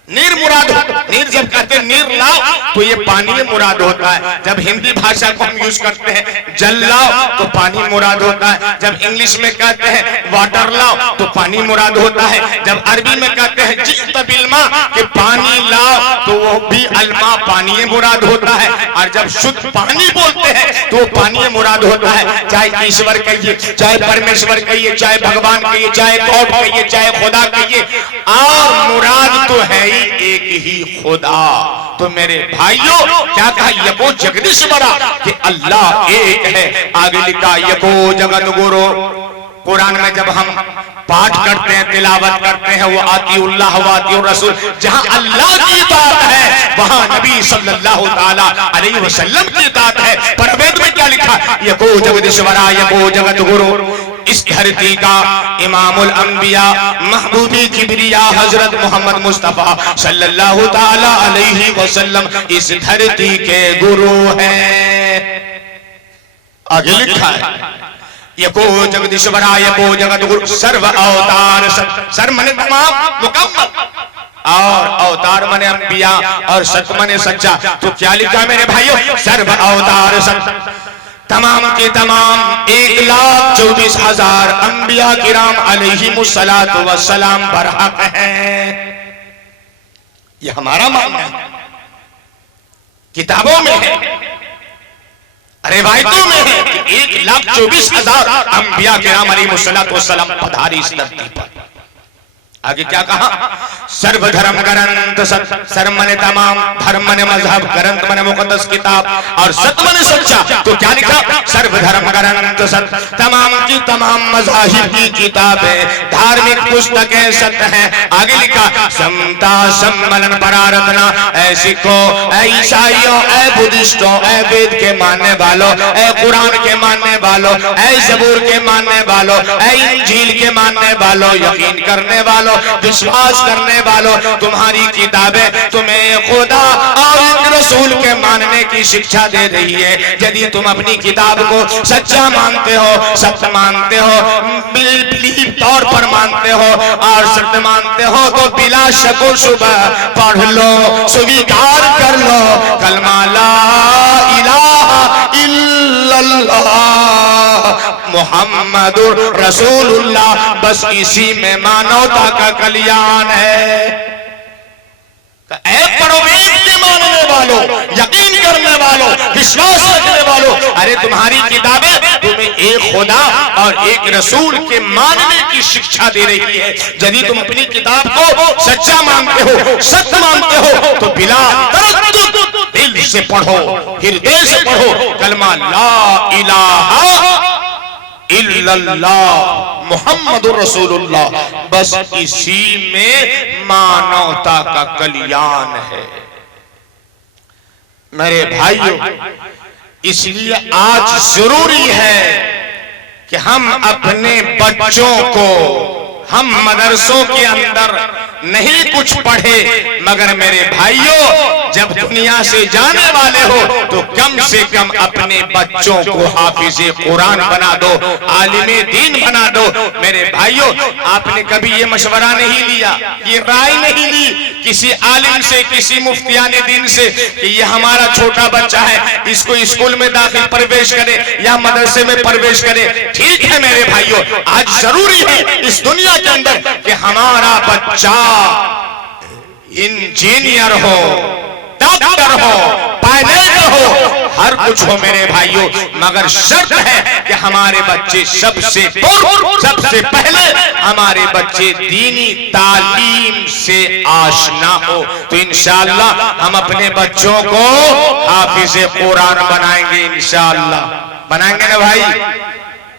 नीर मुराद होता। नीर जब कहते हैं नीर लाओ तो ये पानी मुराद होता है। जब हिंदी भाषा को हम यूज करते हैं जल लाओ तो पानी मुराद होता है। जब इंग्लिश में कहते हैं वाटर लाओ तो पानी मुराद होता है। जब अरबी में कहते हैं जित बिलमा कि पानी लाओ तो वो भी अलमा पानी मुराद होता है। और जब शुद्ध पानी बोलते हैं तो पानी मुराद होता है। चाहे ईश्वर कहिए, चाहे परमेश्वर कहिए, चाहे भगवान कहिए, चाहे गॉड कहिए, चाहे खुदा कहिए, और मुराद तो है ही एक ही खुदा। तो मेरे भाइयों, क्या कहा? यको जगदीश्वरा, कि अल्लाह एक है। आगे लिखा यको जगत गुरु। कुरान में जब हम पाठ करते हैं, तिलावत करते हैं, वो आतिउल्लाह व आतिउर रसूल, जहां अल्लाह की बात है वहां नबी सल्लल्लाहु ताला अलैहि वसल्लम की बात है। पर वेद में क्या लिखा? यको जगदीश्वरा यको जगत गुरु। इस धरती का इमामुल अंबिया महबूबी किबरिया हजरत मोहम्मद मुस्तफा सल्लल्लाहु ताला अलैहि वसल्लम इस धरती के गुरु हैं। आगे लिखा है यको जगदीश्वरा यको जगत गुरु सर्व अवतार सर मने तमाम मुकम्मल, और अवतार मने अंबिया और सत मने सच्चा। तो क्या लिखा मेरे भाइयों? सर्व अवतार सत, तमाम के तमाम 1,24,000 अंबिया किराम अलैहिमुस्सलातु वस्सलाम बरहक हैं। ये हमारा मानना है, किताबों में है, रिवायतों में है कि 1,24,000 अंबिया किराम अलैहिमुस्सलातु वस्सलाम पधारी इस धरती पर। आगे क्या कहा? सर्वधर्म ग्रंथ सर्व मने तमाम, धर्म मने मजहब, ग्रंथ मने मुकद्दस किताब, और सत्य मने सच्चा। तो क्या लिखा? सर्वधर्म ग्रंथ तमाम की तमाम मज़ाहिब की किताबें, धार्मिक पुस्तकें सत्य हैं। आगे लिखा समता सम्मलन परारत्ना, ऐ सिखों, ऐ ईसाइयों, ऐ बुद्धिस्टों, ऐ वेद के मानने वालों, ऐ कुरान के मानने वालों, ऐ ज़बूर के मानने वालों, ऐ इंजील के मानने वालों, यकीन करने वालों, विश्वास करने वालों, तुम्हारी किताबें तुम्हें खुदा और एक रसूल के मानने की शिक्षा दे रही है। यदि तुम अपनी किताब को सच्चा मानते हो, सत्य मानते हो, बिलीव तौर पर मानते हो और सत्य मानते हो, तो बिला शको शुबह पढ़ लो, स्वीकार कर लो कलमा ला इलाहा इल्लल्लाह मुहम्मदुर रसूलुल्लाह। बस इसी में मानवता का कल्याण है। वेद के मानने वालों, यकीन करने वालों, विश्वास रखने वालों, अरे तुम्हारी किताबें तुम्हें एक खुदा और एक रसूल के मानने की शिक्षा दे रही है। यदि तुम अपनी किताब को सच्चा मानते हो, सत्य मानते हो, तो बिला तरद्दुद दिल से पढ़ो, हृदय से पढ़ो कलमा ला इलाहा इल्लल्लाह मुहम्मदुर रसूलुल्लाह। बस इसी में मानवता का कल्याण है। मेरे भाइयों, इसलिए आज जरूरी है कि हम अपने बच्चों को, हम मदरसों के अंदर नहीं कुछ पढ़े, मगर मेरे भाइयों जब दुनिया से जाने वाले हो तो कम से कम अपने बच्चों को हाफिज़े कुरान बना दो, आलिमे दीन बना दो। मेरे भाइयों, आपने कभी ये मशवरा नहीं लिया, ये राय नहीं ली किसी आलिम से, किसी मुफ्तियाने दीन से कि ये हमारा छोटा बच्चा है, इसको स्कूल में दाखिल प्रवेश करे या मदरसे में प्रवेश करे? ठीक है मेरे भाइयों, आज जरूरी है इस दुनिया के अंदर कि हमारा बच्चा इंजीनियर हो, डॉक्टर हो, पायलट हो, हर कुछ हो मेरे भाइयों, मगर शर्त है कि हमारे बच्चे सबसे पहले हमारे बच्चे दीनी तालीम से आशना हो। तो इंशाअल्लाह हम अपने बच्चों को हाफिज़े कुरान बनाएंगे, इंशाअल्लाह। बनाएंगे ना भाई?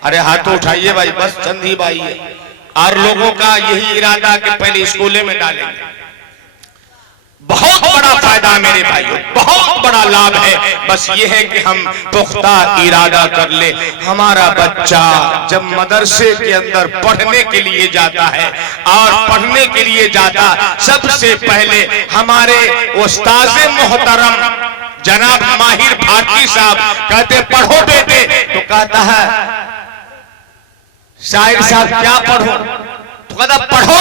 अरे हाथ उठाइए भाई, बस चंद ही भाई है। और लोगों का यही इरादा कि पहले स्कूलों में डालेंगे। बहुत बड़ा फायदा मेरे भाइयों, बहुत बड़ा लाभ है। बस ये है कि हम पुख्ता इरादा कर ले। हमारा बच्चा जब मदरसे के अंदर पढ़ने के लिए जाता है और पढ़ने के लिए जाता, सबसे पहले हमारे उस्ताज़े मोहतरम जनाब माहिर भाटी साहब कहते पढ़ो बेटे, तो कहता है शायर साहब क्या पढ़ो? तो कहता पढ़ो।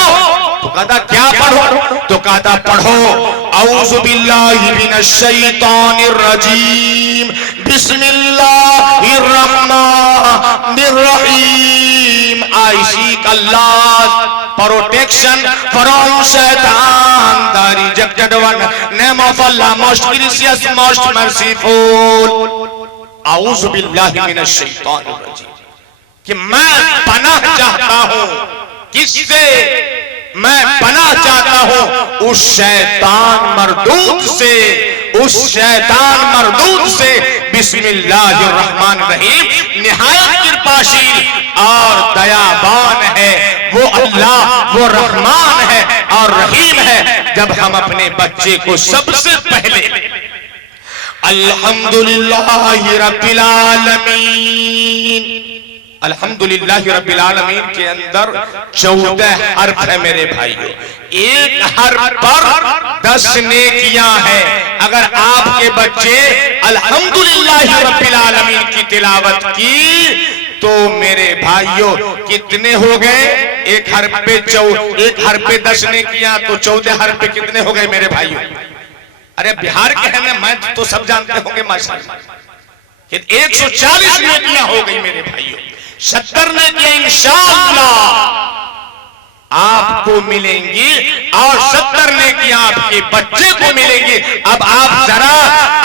तो कहता क्या पढ़ो? तो कहता पढ़ो औज़ु बिल्लाहि मिनश शैतानिर रजीम बिस्मिल्लाहिर रहमानिर रहीम। I seek Allah protection from Shaitan, the rejected one, name of Allah most gracious most merciful. औज़ु बिल्लाहि मिनश शैतानिर रजीम, कि मैं पनाह चाहता हूं किससे? मैं पनाह चाहता हूं उस शैतान मरदूद से, उस शैतान मरदूद से। बिस्मिल्लाहिर रहमानिर रहीम, निहायत कृपाशील और दयावान है वो अल्लाह, वो रहमान है और रहीम है। जब हम अपने बच्चे को सबसे पहले अल्हम्दुलिल्लाहि रब्बिल आलमीन, अल्हम्दुलिल्लाहि रब्बिल आलमीन के अंदर 14 हर्फ है मेरे भाइयों। एक हर्फ पर 10 नेकियां हैं। अगर आपके बच्चे अल्हम्दुलिल्लाहि रब्बिल आलमीन की तिलावत की तो मेरे भाइयों कितने हो गए? एक हर्फ पे 10 नेकियां, तो 14 हर्फ पे कितने हो गए मेरे भाइयों? अरे बिहार के हैं ना, मैं तो सब जानते होंगे माशाअल्लाह। 140 नेकियां हो गई मेरे भाइयों। 70 नेकियां इंशाअल्लाह आपको मिलेंगी और 70 नेकियां आपके बच्चे को मिलेंगी। अब आप जरा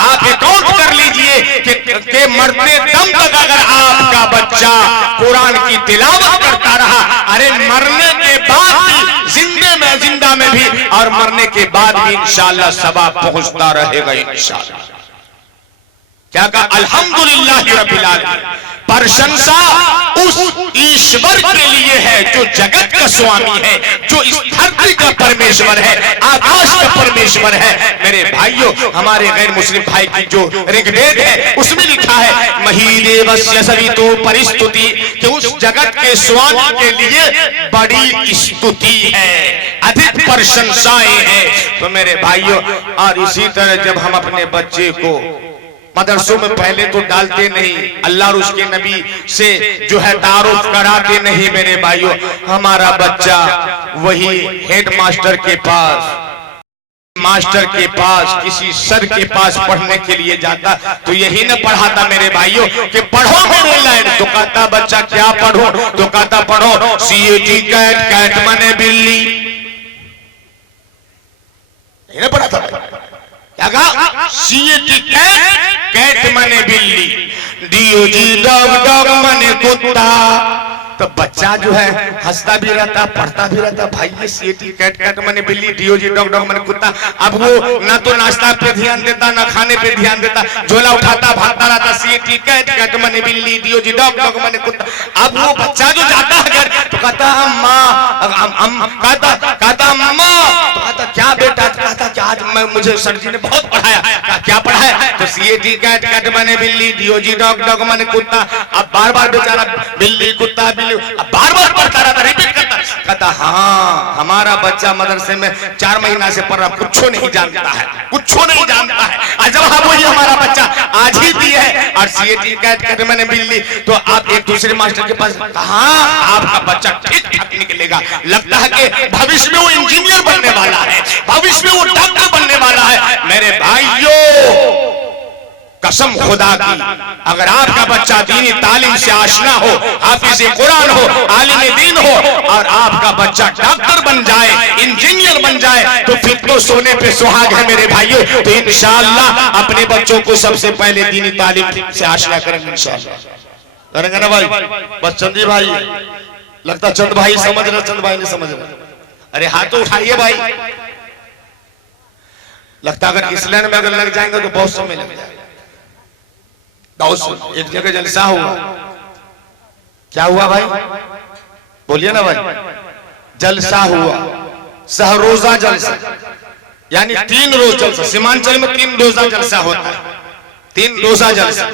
आप अकाउंट कर लीजिए कि मरते दम तक अगर आपका बच्चा कुरान की तिलावत करता रहा, अरे मरने के बाद भी जिंदे में जिंदा में भी और मरने के बाद भी इंशाअल्लाह सवाब पहुंचता रहेगा इंशाअल्लाह। क्या कहा? अल्हम्दुलिल्लाह रब्बिल आलमीन। प्रशंसा उस ईश्वर के लिए है जो जगत का स्वामी है, जो इस धरती का परमेश्वर है, आकाश का परमेश्वर है। मेरे भाइयों, हमारे गैर मुस्लिम भाई की जो ऋग्वेद है उसमें लिखा है महीदेवस्य सवितु परिस्तुति, कि उस जगत के स्वामी के लिए बड़ी स्तुति है, अधिक प्रशंसाएं हैं। तो मेरे भाइयों, और इसी तरह जब हम अपने बच्चे को मदरसों में पहले तो डालते नहीं, अल्लाह और उसके नबी से जो है तारुफ कराते नहीं मेरे भाइयों, हमारा बच्चा वही हेड मास्टर के पास किसी सर के पास पढ़ने के लिए जाता, तो यही न पढ़ाता मेरे भाइयों कि पढ़ो मेरे लाइन। तो कहता बच्चा क्या पढ़ो? तो कहता पढ़ो CAT कैट, कैट माने बिल्ली। नहीं पढ़ा था? क्या कहा? CAT कैट, कैट माने बिल्ली, DOG डॉग, डॉग माने कुत्ता। तो बच्चा जो है हंसता भी रहता, पढ़ता भी रहता, भाई ये CAT कैट, कैट माने बिल्ली, DOG डॉग, डॉग माने कुत्ता। अब वो ना तो नाश्ता पे ध्यान देता, ना खाने पे ध्यान देता, झोला उठाता भागता रहता, CAT कैट, कैट माने बिल्ली, DOG डॉग, डॉग माने कुत्ता। अब वो बच्चा जो जाता है घर तो कहता अम्मा, कहता अम्मा, तो कहता क्या बेटा? तो कहता कि आज मुझे सर जी ने बहुत पढ़ाया। क्या पढ़ाया? तो CAT कैट, कैट माने बिल्ली, DOG डॉग, डॉग माने कुत्ता। अब बार बार बेचारा बिल्ली कुत्ता बिल्ली बार बार पढ़ता रहता, रिपीट करता। कहता हाँ, हमारा बच्चा मदरसे में 4 महीना से पढ़ रहा, कुछ नहीं जानता है, कुछ नहीं जानता है। और जब हम वही हमारा बच्चा आज ही भी है और CAT कैट, कैट माने बिल्ली, तो आप एक दूसरे मास्टर के पास कहा आपका बच्चा ठीक ठाक निकलेगा। लगता है कि भविष्य में वो इंजीनियर बनने वाला है, भविष्य में वो डॉक्टर बनने वाला है। मेरे भाइयों, कसम खुदा की, अगर आपका बच्चा दीनी तालीम से आशना हो, हाफिज कुरान हो, आलिम दीन हो, और आपका बच्चा डॉक्टर बन जाए, इंजीनियर बन जाए, तो फिर तो सोने पे सुहाग है मेरे भाइयों। तो इंशाअल्लाह अपने बच्चों को सबसे पहले दीनी तालीम से आशना करेंगे इंशाअल्लाह। करेंगे ना भाई? बस चंदी भाई, लगता चंद भाई समझ रहे, चंद भाई नहीं समझ रहे। अरे हाथ तो उठाइए भाई। लगता अगर इस लाइन में अगर लग जाएंगे तो बहुत समय लग जाएगा। एक जगह जलसा हुआ, क्या हुआ भाई? बोलिए ना भाई। जलसा हुआ, सहरोजा जलसा, यानी 3 रोज जलसा। सीमांचल में 3 रोजा जलसा होता है, 3 रोजा जलसा।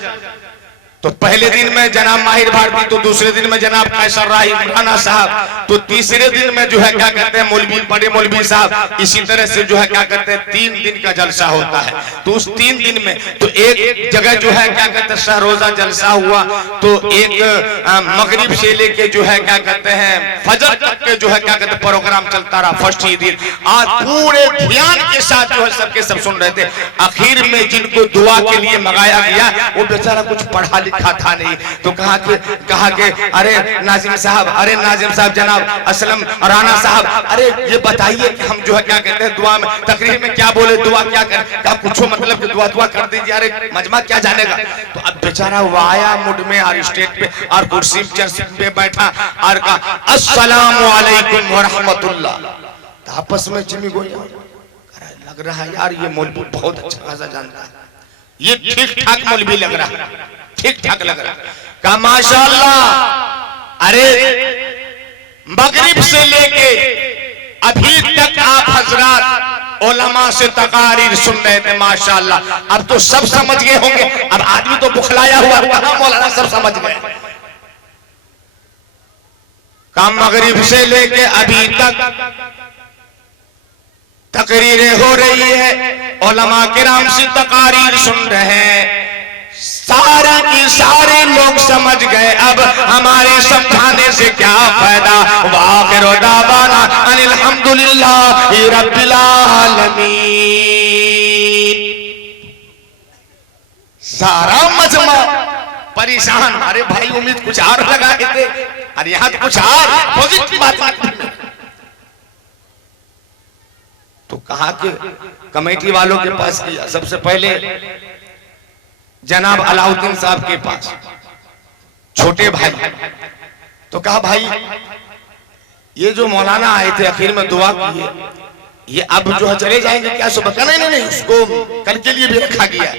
तो पहले दिन में जनाब माहिर भारती, तो दूसरे दिन में जनाब कैसर राही राना साहब, तो तीसरे दिन में जो है क्या कहते हैं मौलवी, बड़े मौलवी साहब। इसी तरह से जो है क्या कहते हैं 3 दिन का जलसा होता है। तो उस 3 दिन में तो एक जगह जो है क्या कहते हैं सहरोजा जलसा हुआ, तो एक मगरिब से लेके जो है क्या कहते हैं फजर तक के जो है क्या कहते हैं प्रोग्राम चलता रहा फर्स्ट ही दिन, और पूरे ध्यान के साथ जो है सबके सब सुन रहे थे। आखिर में जिनको दुआ के लिए मंगाया गया वो बेचारा कुछ पढ़ा लिखा था नहीं, तो कहा कि अरे नाजिम साहब जनाब असलम राना साहब, अरे ये बताइए कि हम जो है क्या कहते हैं दुआ में, तकरीर में क्या बोले, दुआ क्या करें? क्या कुछ मतलब कि दुआ कर दीजिए, अरे मजमा क्या जानेगा। तो अब बेचारा वाया मुड में और स्टेज पे और कुर्सी पे बैठा और कहा अस्सलामु अलैकुम व रहमतुल्लाह। तो आपस में चिमी गोया लग रहा है यार ये मौलवी बहुत अच्छा खासा जानता है, ये ठीक ठाक मौलवी लग रहा है, ठीक ठाक लग रहा है। कहा माशाअल्लाह, अरे मगरिब से लेके अभी तक आप हजरात उलमा से तकारीर सुन रहे थे माशाअल्लाह। अब तो सब समझ गए होंगे, अब आदमी तो बुखलाया हुआ कहा मौलाना सब समझ गए। काम मगरिब से लेके अभी तक तकरीरें हो रही है, उलमा किराम से तकारीर सुन रहे हैं, सारे की सारे लोग समझ गए। अब हमारे समझाने से क्या फायदा? वाखिर दावाना अनिल हम्दुलिल्लाहि रब्बिल आलमीन। सारा मजमा परेशान, अरे भाई उम्मीद कुछ और लगाए थे, अरे यहाँ तो कुछ और पॉजिटिव बात। तो कहा कि कमेटी वालों के पास किया, सबसे पहले जनाब अलाउद्दीन साहब के पास, छोटे भाई। तो कहा भाई ये जो मौलाना आए थे आखिर में दुआ की है, ये अब जो है चले जाएंगे क्या सुबह का? नहीं, उसको कल के लिए भी रखा गया है,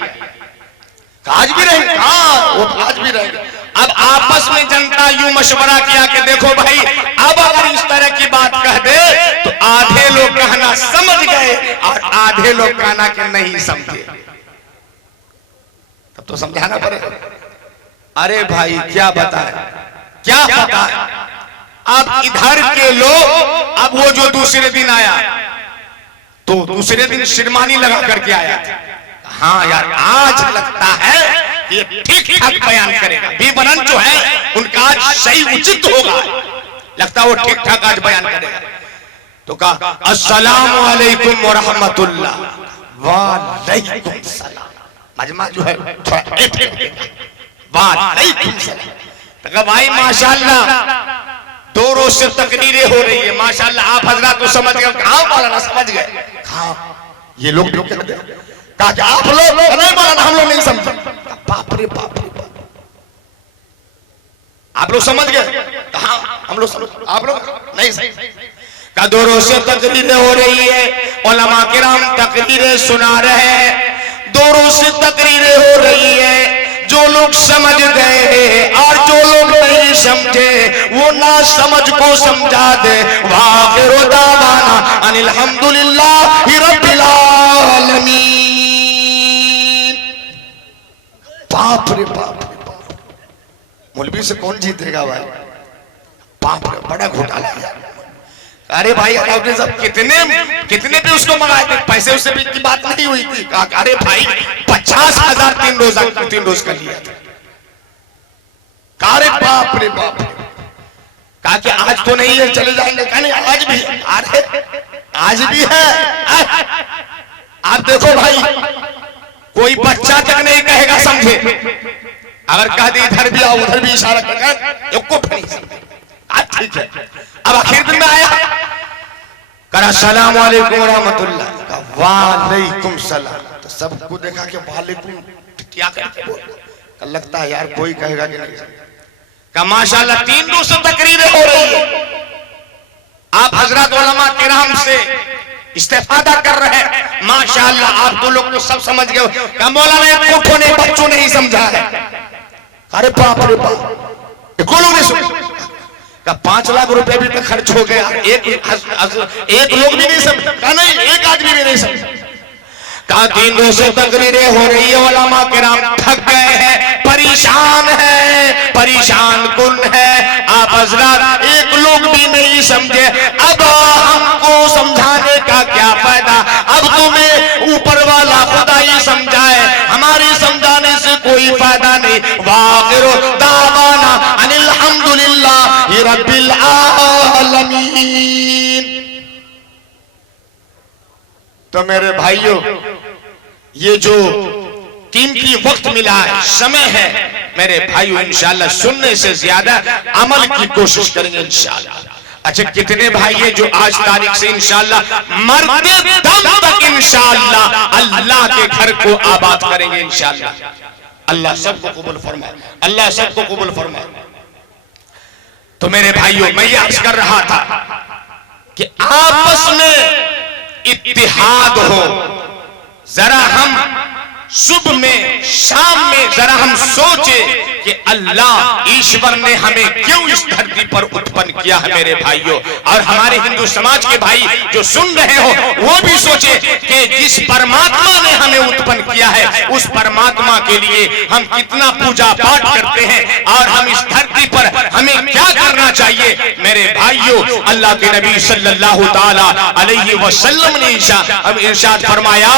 आज भी रहेंगे। हाँ, वो आज भी रहेंगे। अब आपस में जनता यूं मशवरा किया कि देखो भाई, अब अगर इस तरह की बात कह दे तो आधे लोग कहना समझ गए और आधे लोग कहना कि नहीं समझे, तब तो समझाना पड़ेगा। अरे भाई क्या बताएं, क्या बताएं। अब इधर के लोग, अब वो जो दूसरे दिन आया तो दूसरे दिन शिरमानी लगा करके आया था। हाँ यार, आज लगता है ये ठीक ठाक बयान करेगा। बीबरन जो है उनका आज सही उचित होगा, लगता है वो ठीक ठाक आज बयान करेगा। तो कहा अस्सलामु अलैकुम व रहमतुल्लाह। वालेकुम सलाम। मजमा जो है थोड़ा वालेकुम सलाम। तो कहा भाई माशाअल्लाह, 2 रोज से तकरीरें हो रही है, माशाअल्लाह आप हजरात तो समझ गए। कहा मौलाना समझ गए? हाँ, ये लोग कहते हैं कहा कि आप लोग नहीं मौलाना, हम लोग नहीं समझे। बाप रे बाप रे बाप, आप लोग समझ गए? कहा हम लोग समझ, आप लोग नहीं समझ। कहा 2 रोज से तकरीरें हो रही है, उलमा किराम तकरीरें सुना रहे हैं, 2 रोज से तकरीरें हो रही है। जो लोग समझ गए और जो लोग नहीं समझे वो ना समझ को समझा दे। वाखिरु दावाना अनिल हम्दुलिल्लाहि रब्बिल आलमीन। बाप रे बाप रे बाप, मौलवी से कौन जीतेगा भाई? बाप रे, बड़ा घोटाला है। अरे भाई आपने सब कितने भी उसको मंगाए थे, पैसे उससे भी की बात नहीं हुई थी। कहा अरे भाई 50,000 3 रोज का लिया था। अरे बाप रे बाप, कहा कि आज तो नहीं है, चले जाएंगे। कहा नहीं, आज भी है। अरे आज भी है। आप देखो भाई, कोई बच्चा तक नहीं कहेगा समझे, अगर कह दी इधर भी आओ उधर भी इशारा करेगा, ठीक है। अब आखिर दिन में आया, कहा अस्सलाम वालेकुम व रहमतुल्लाह। वालेकुम सलाम। तो सबको देखा कि वालेकुम क्या करके बोल, लगता है यार कोई कहेगा कि नहीं। कहा माशाअल्लाह 3 रोज से तकरीरें हो रही है, आप हजरत उलमा किराम से इस्तेफादा कर रहे हैं, माशाअल्लाह आप तो लोग तो सब समझ गए। कहा मौलाना कोठों ने बच्चों ने ही समझा है। अरे बाप रे बाप, को लोग नहीं समझ। 5 लाख रुपए भी तो खर्च हो गया, एक लोग भी नहीं समझ। कहा नहीं, एक आदमी भी नहीं समझ। कहा 3 रोज से तकरीरें हो रही है, उलमा किराम थक गए हैं, परेशान है, परेशान कुन है। आप हजरात एक लोग भी नहीं समझे, अब हमको समझाने का क्या फायदा? अब तुम्हें ऊपर वाला खुदा ही समझाए, हमारी समझाने से कोई फायदा नहीं। वाखिरु दावाना अनिल हम्दुलिल्लाहि रब्बिल आलमीन। तो मेरे भाइयों, ये जो कीमती वक्त मिला है, समय है, मेरे भाइयों इंशाअल्लाह सुनने से ज्यादा अमल की कोशिश करेंगे इंशाअल्लाह। अच्छा, कितने भाई है जो आज तारीख से इंशाअल्लाह मरते दम तक इंशाअल्लाह अल्लाह के घर को आबाद करेंगे इंशाअल्लाह। अल्लाह सबको कबूल फरमाए, अल्लाह सबको कबूल फरमाए। तो मेरे भाइयों, मैं ये अर्ज कर रहा था कि आपस में इत्तिहाद हो, जरा हम सुबह में शाम में जरा हम सोचे कि अल्लाह ईश्वर ने हमें क्यों इस धरती पर उत्पन्न किया है मेरे भाइयों। और हमारे हिंदू समाज के भाई जो सुन रहे हो वो भी सोचे कि जिस परमात्मा ने हमें उत्पन्न किया है उस परमात्मा के लिए हम कितना पूजा पाठ करते हैं और हम इस धरती पर हमें क्या करना चाहिए मेरे भाइयों। अल्लाह के नबी सल्लल्लाहु ताला अलैहि वसल्लम ने इरशाद फरमाया,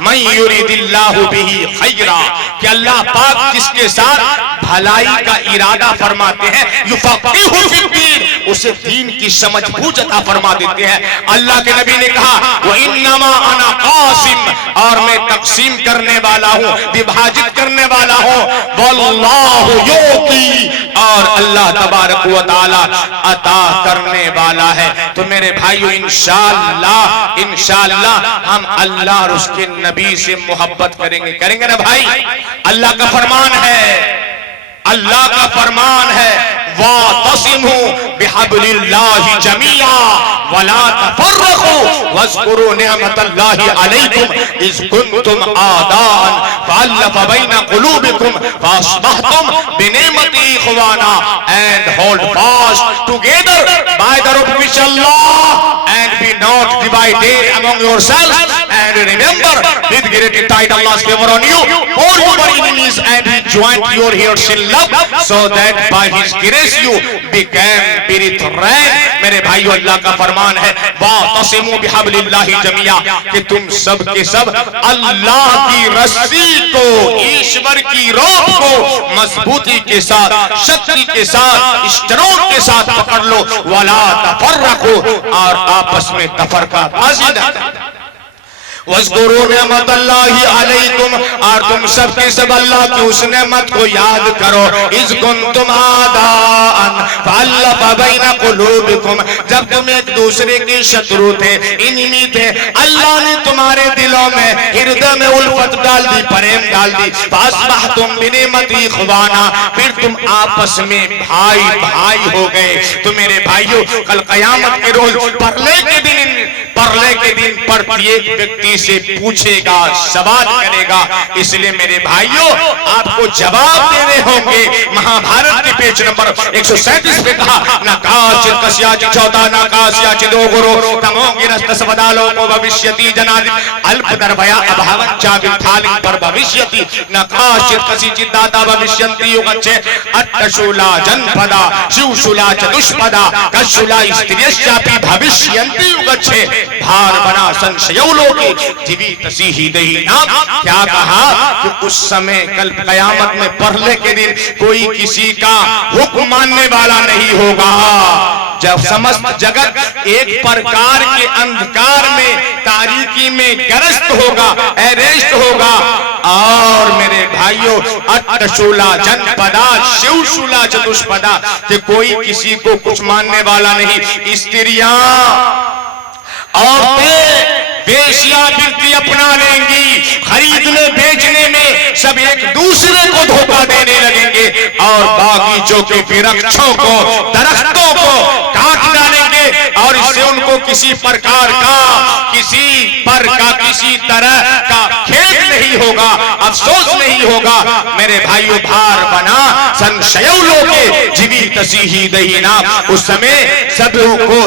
मैं युरिदिल्लाहु बिही खैरा, कि अल्लाह पाक जिसके साथ भलाई का इरादा फरमाते हैं, युफक्किहु फिद्दीन, उसे दीन की समझ बूझ अता फरमा देते हैं। अल्लाह के नबी ने कहा, व इन्नमा अना कासिम, और मैं तकसीम करने वाला हूँ, विभाजित करने वाला हूँ, वल्लाहु युती, और अल्लाह तबारक व तआला अता करने वाला है। तो मेरे भाइयों इंशाअल्लाह इंशाअल्लाह हम अल्लाह और उसके नबी से मोहब्बत करेंगे ना भाई। अल्लाह का फरमान है, अल्लाह का फरमान है, वातसिमू बिहब्लिल्लाहि जमीआ वला तफर्रकू वज़कुरू निअमतल्लाहि अलैकुम इज़ कुंतुम आदान फअल्लफ़ ban क़ुलूबिकुम फ़अस्बहतुम बिनिअमति इख़वाना and hold fast together by the rope which Allah and be not divided among yourselves and remember with great tide Allah's favor on you for your enemies and he joined your hearts in love so that by his grace you became brethren. मेरे भाइयों अल्लाह का फरमान है वातसिमू बिहब्लिल्लाहि जमीआ कि तुम सब के सब अल्लाह की रस्सी को ईश्वर की रोप को मजबूती के साथ शक्ति के साथ स्ट्रोंग के साथ पकड़ लो वला तफर्रकू और आपस में तफरका बाजी न वज़कुरू निअमतल्लाहि अलैकुम और तुम सब के सब अल्लाह की उस नेमत को याद करो इज़ कुंतुम आदान फअल्लफ़ बैन क़ुलूबिकुम जब तुम एक दूसरे के शत्रु थे इन्मी थे अल्लाह ने तुम्हारे दिलों में हृदय में उल्फत डाल दी प्रेम डाल दी फ़अस्बहतुम बिनिअमति इख़वाना फिर तुम आपस में भाई भाई हो गए। तो मेरे भाइयों कल क़यामत के रोज परले के दिन प्रत्येक व्यक्ति से पूछेगा सवाल करेगा। इसलिए मेरे भाइयों आपको जवाब देने होंगे। महाभारत के पेज नंबर 137 पे कहा नकाशित कस्याचि चौथा नकाशियाचि दो गुरु तमोंगी रस्तसवदालो को भविष्यति जनादि अल्प दर्भया अभावं चाविथालिं पर भविष्यति नकाशित कसिचित दाता भविष्यन्ति युगच्छे अट्टशूला जनपदा शिवशूला चतुष्पदा कशूला स्त्रियश्चापि भविष्यन्ति युगच्छे भार बना संशयो लोके जीवित सिहि दही नाम। क्या कहा कि उस समय कल कयामत में पहले के दिन कोई किसी का हुक्म मानने वाला नहीं होगा जब समस्त जगत एक प्रकार के अंधकार में तारीकी में ग्रस्त होगा अरेस्ट होगा। और मेरे भाइयों अट्टशूला जनपदा शिवशूला चतुष्पदा कि कोई किसी को कुछ मानने वाला नहीं। स्त्रियां औरतें वेश्यावृत्ति अपना लेंगी खरीदने बेचने में सब एक दूसरे को धोखा देने लगेंगे और बागीचों के वृक्षों को दरख्तों को काट डालेंगे और इससे उनको किसी तरह का खेद नहीं होगा अफसोस नहीं होगा। मेरे भाइयों भार बना संशयो लोके जीवित सिहि दही नाम। उस समय सबों को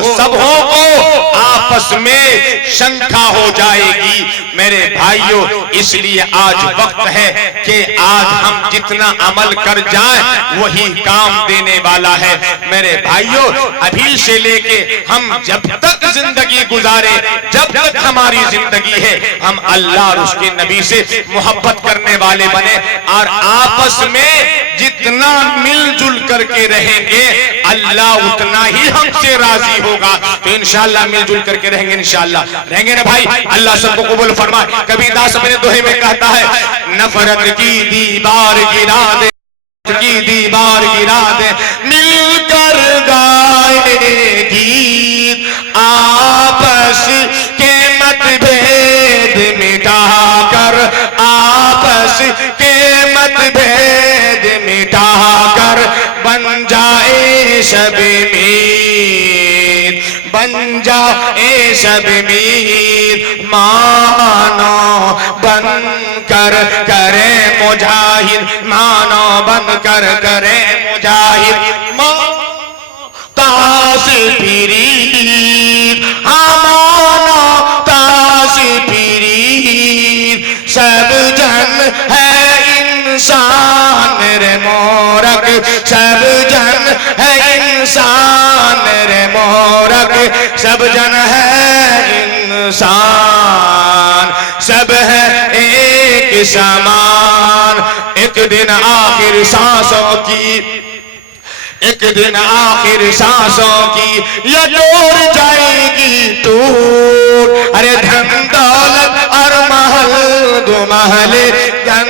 आपस में शंका हो जाएगी। मेरे भाइयों इसलिए आज वक्त है कि आज हम जितना अमल कर जाएं वही काम देने वाला है। मेरे भाइयों अभी से लेके हम जब तक जिंदगी गुजारे जब तक हमारी जिंदगी है हम अल्लाह और उसके नबी से मोहब्बत करने वाले बने और आपस में जितना मिलजुल करके रहेंगे अल्लाह उतना ही हमसे राजी होगा। तो इंशाअल्लाह मिलजुल करके रहेंगे इंशाअल्लाह रहेंगे ना भाई। अल्लाह सबको कबूल फरमाए। कभी दास अपने दोहे में कहता है नफरत की दीवार गिरा दे मिलकर गाएगी आपस के मतभेद मिटाकर आपस के मतभेद मिटाकर बन जाए सब मीत बन जाए सब मीत मानो बन कर करे मुजाहिद मानो बन कर करे मुजाहिद तास पीरीत मानो तास पीरीत सब जन है इंसान रे मोरक सब जन है इंसान रे मोरक सब जन है इंसान सब है एक समान। एक दिन आखिर सांसों की ये डोर जाएगी टूट। अरे धन दौलत और महल दो महले धन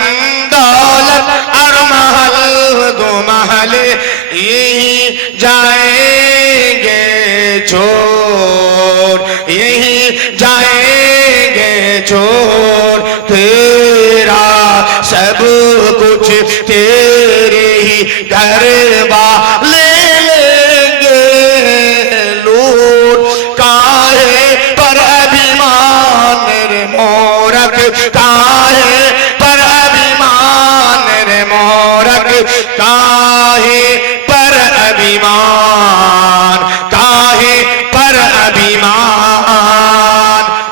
दौलत और महल दो महले यही जाएंगे छोड़ यही जाएंगे छोड़ तेरा सब कुछ तेरे ही घर वाले लेंगे काहे पर अभिमान रे मोरक काहे पर अभिमान काहे पर अभिमान।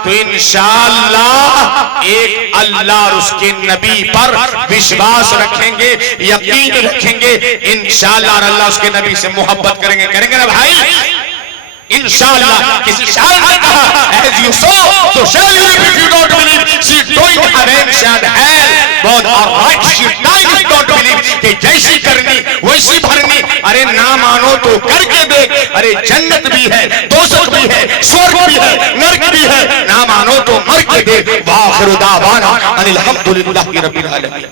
तो इंशाअल्लाह एक अल्लाह और उसके नबी पर विश्वास रखेंगे, यकीन रखेंगे, इंशाअल्लाह और अल्लाह उसके नबी से मोहब्बत करेंगे। करेंगे ना भाई इंशाअल्लाह। किसी शायर ने कहा as you sow so shall you reap if you don't believe she doing haram shad hell both are right she died if don't believe कि जैसी करनी वैसी भरनी। अरे ना मानो तो करके देख, अरे जन्नत भी है, दोज़ख भी है, स्वर्ग भी है, नरक भी है, ना मानो तो मर के देख। वाखिर दावाना अनिल हम्दुलिल्लाहि रब्बिल आलमीन।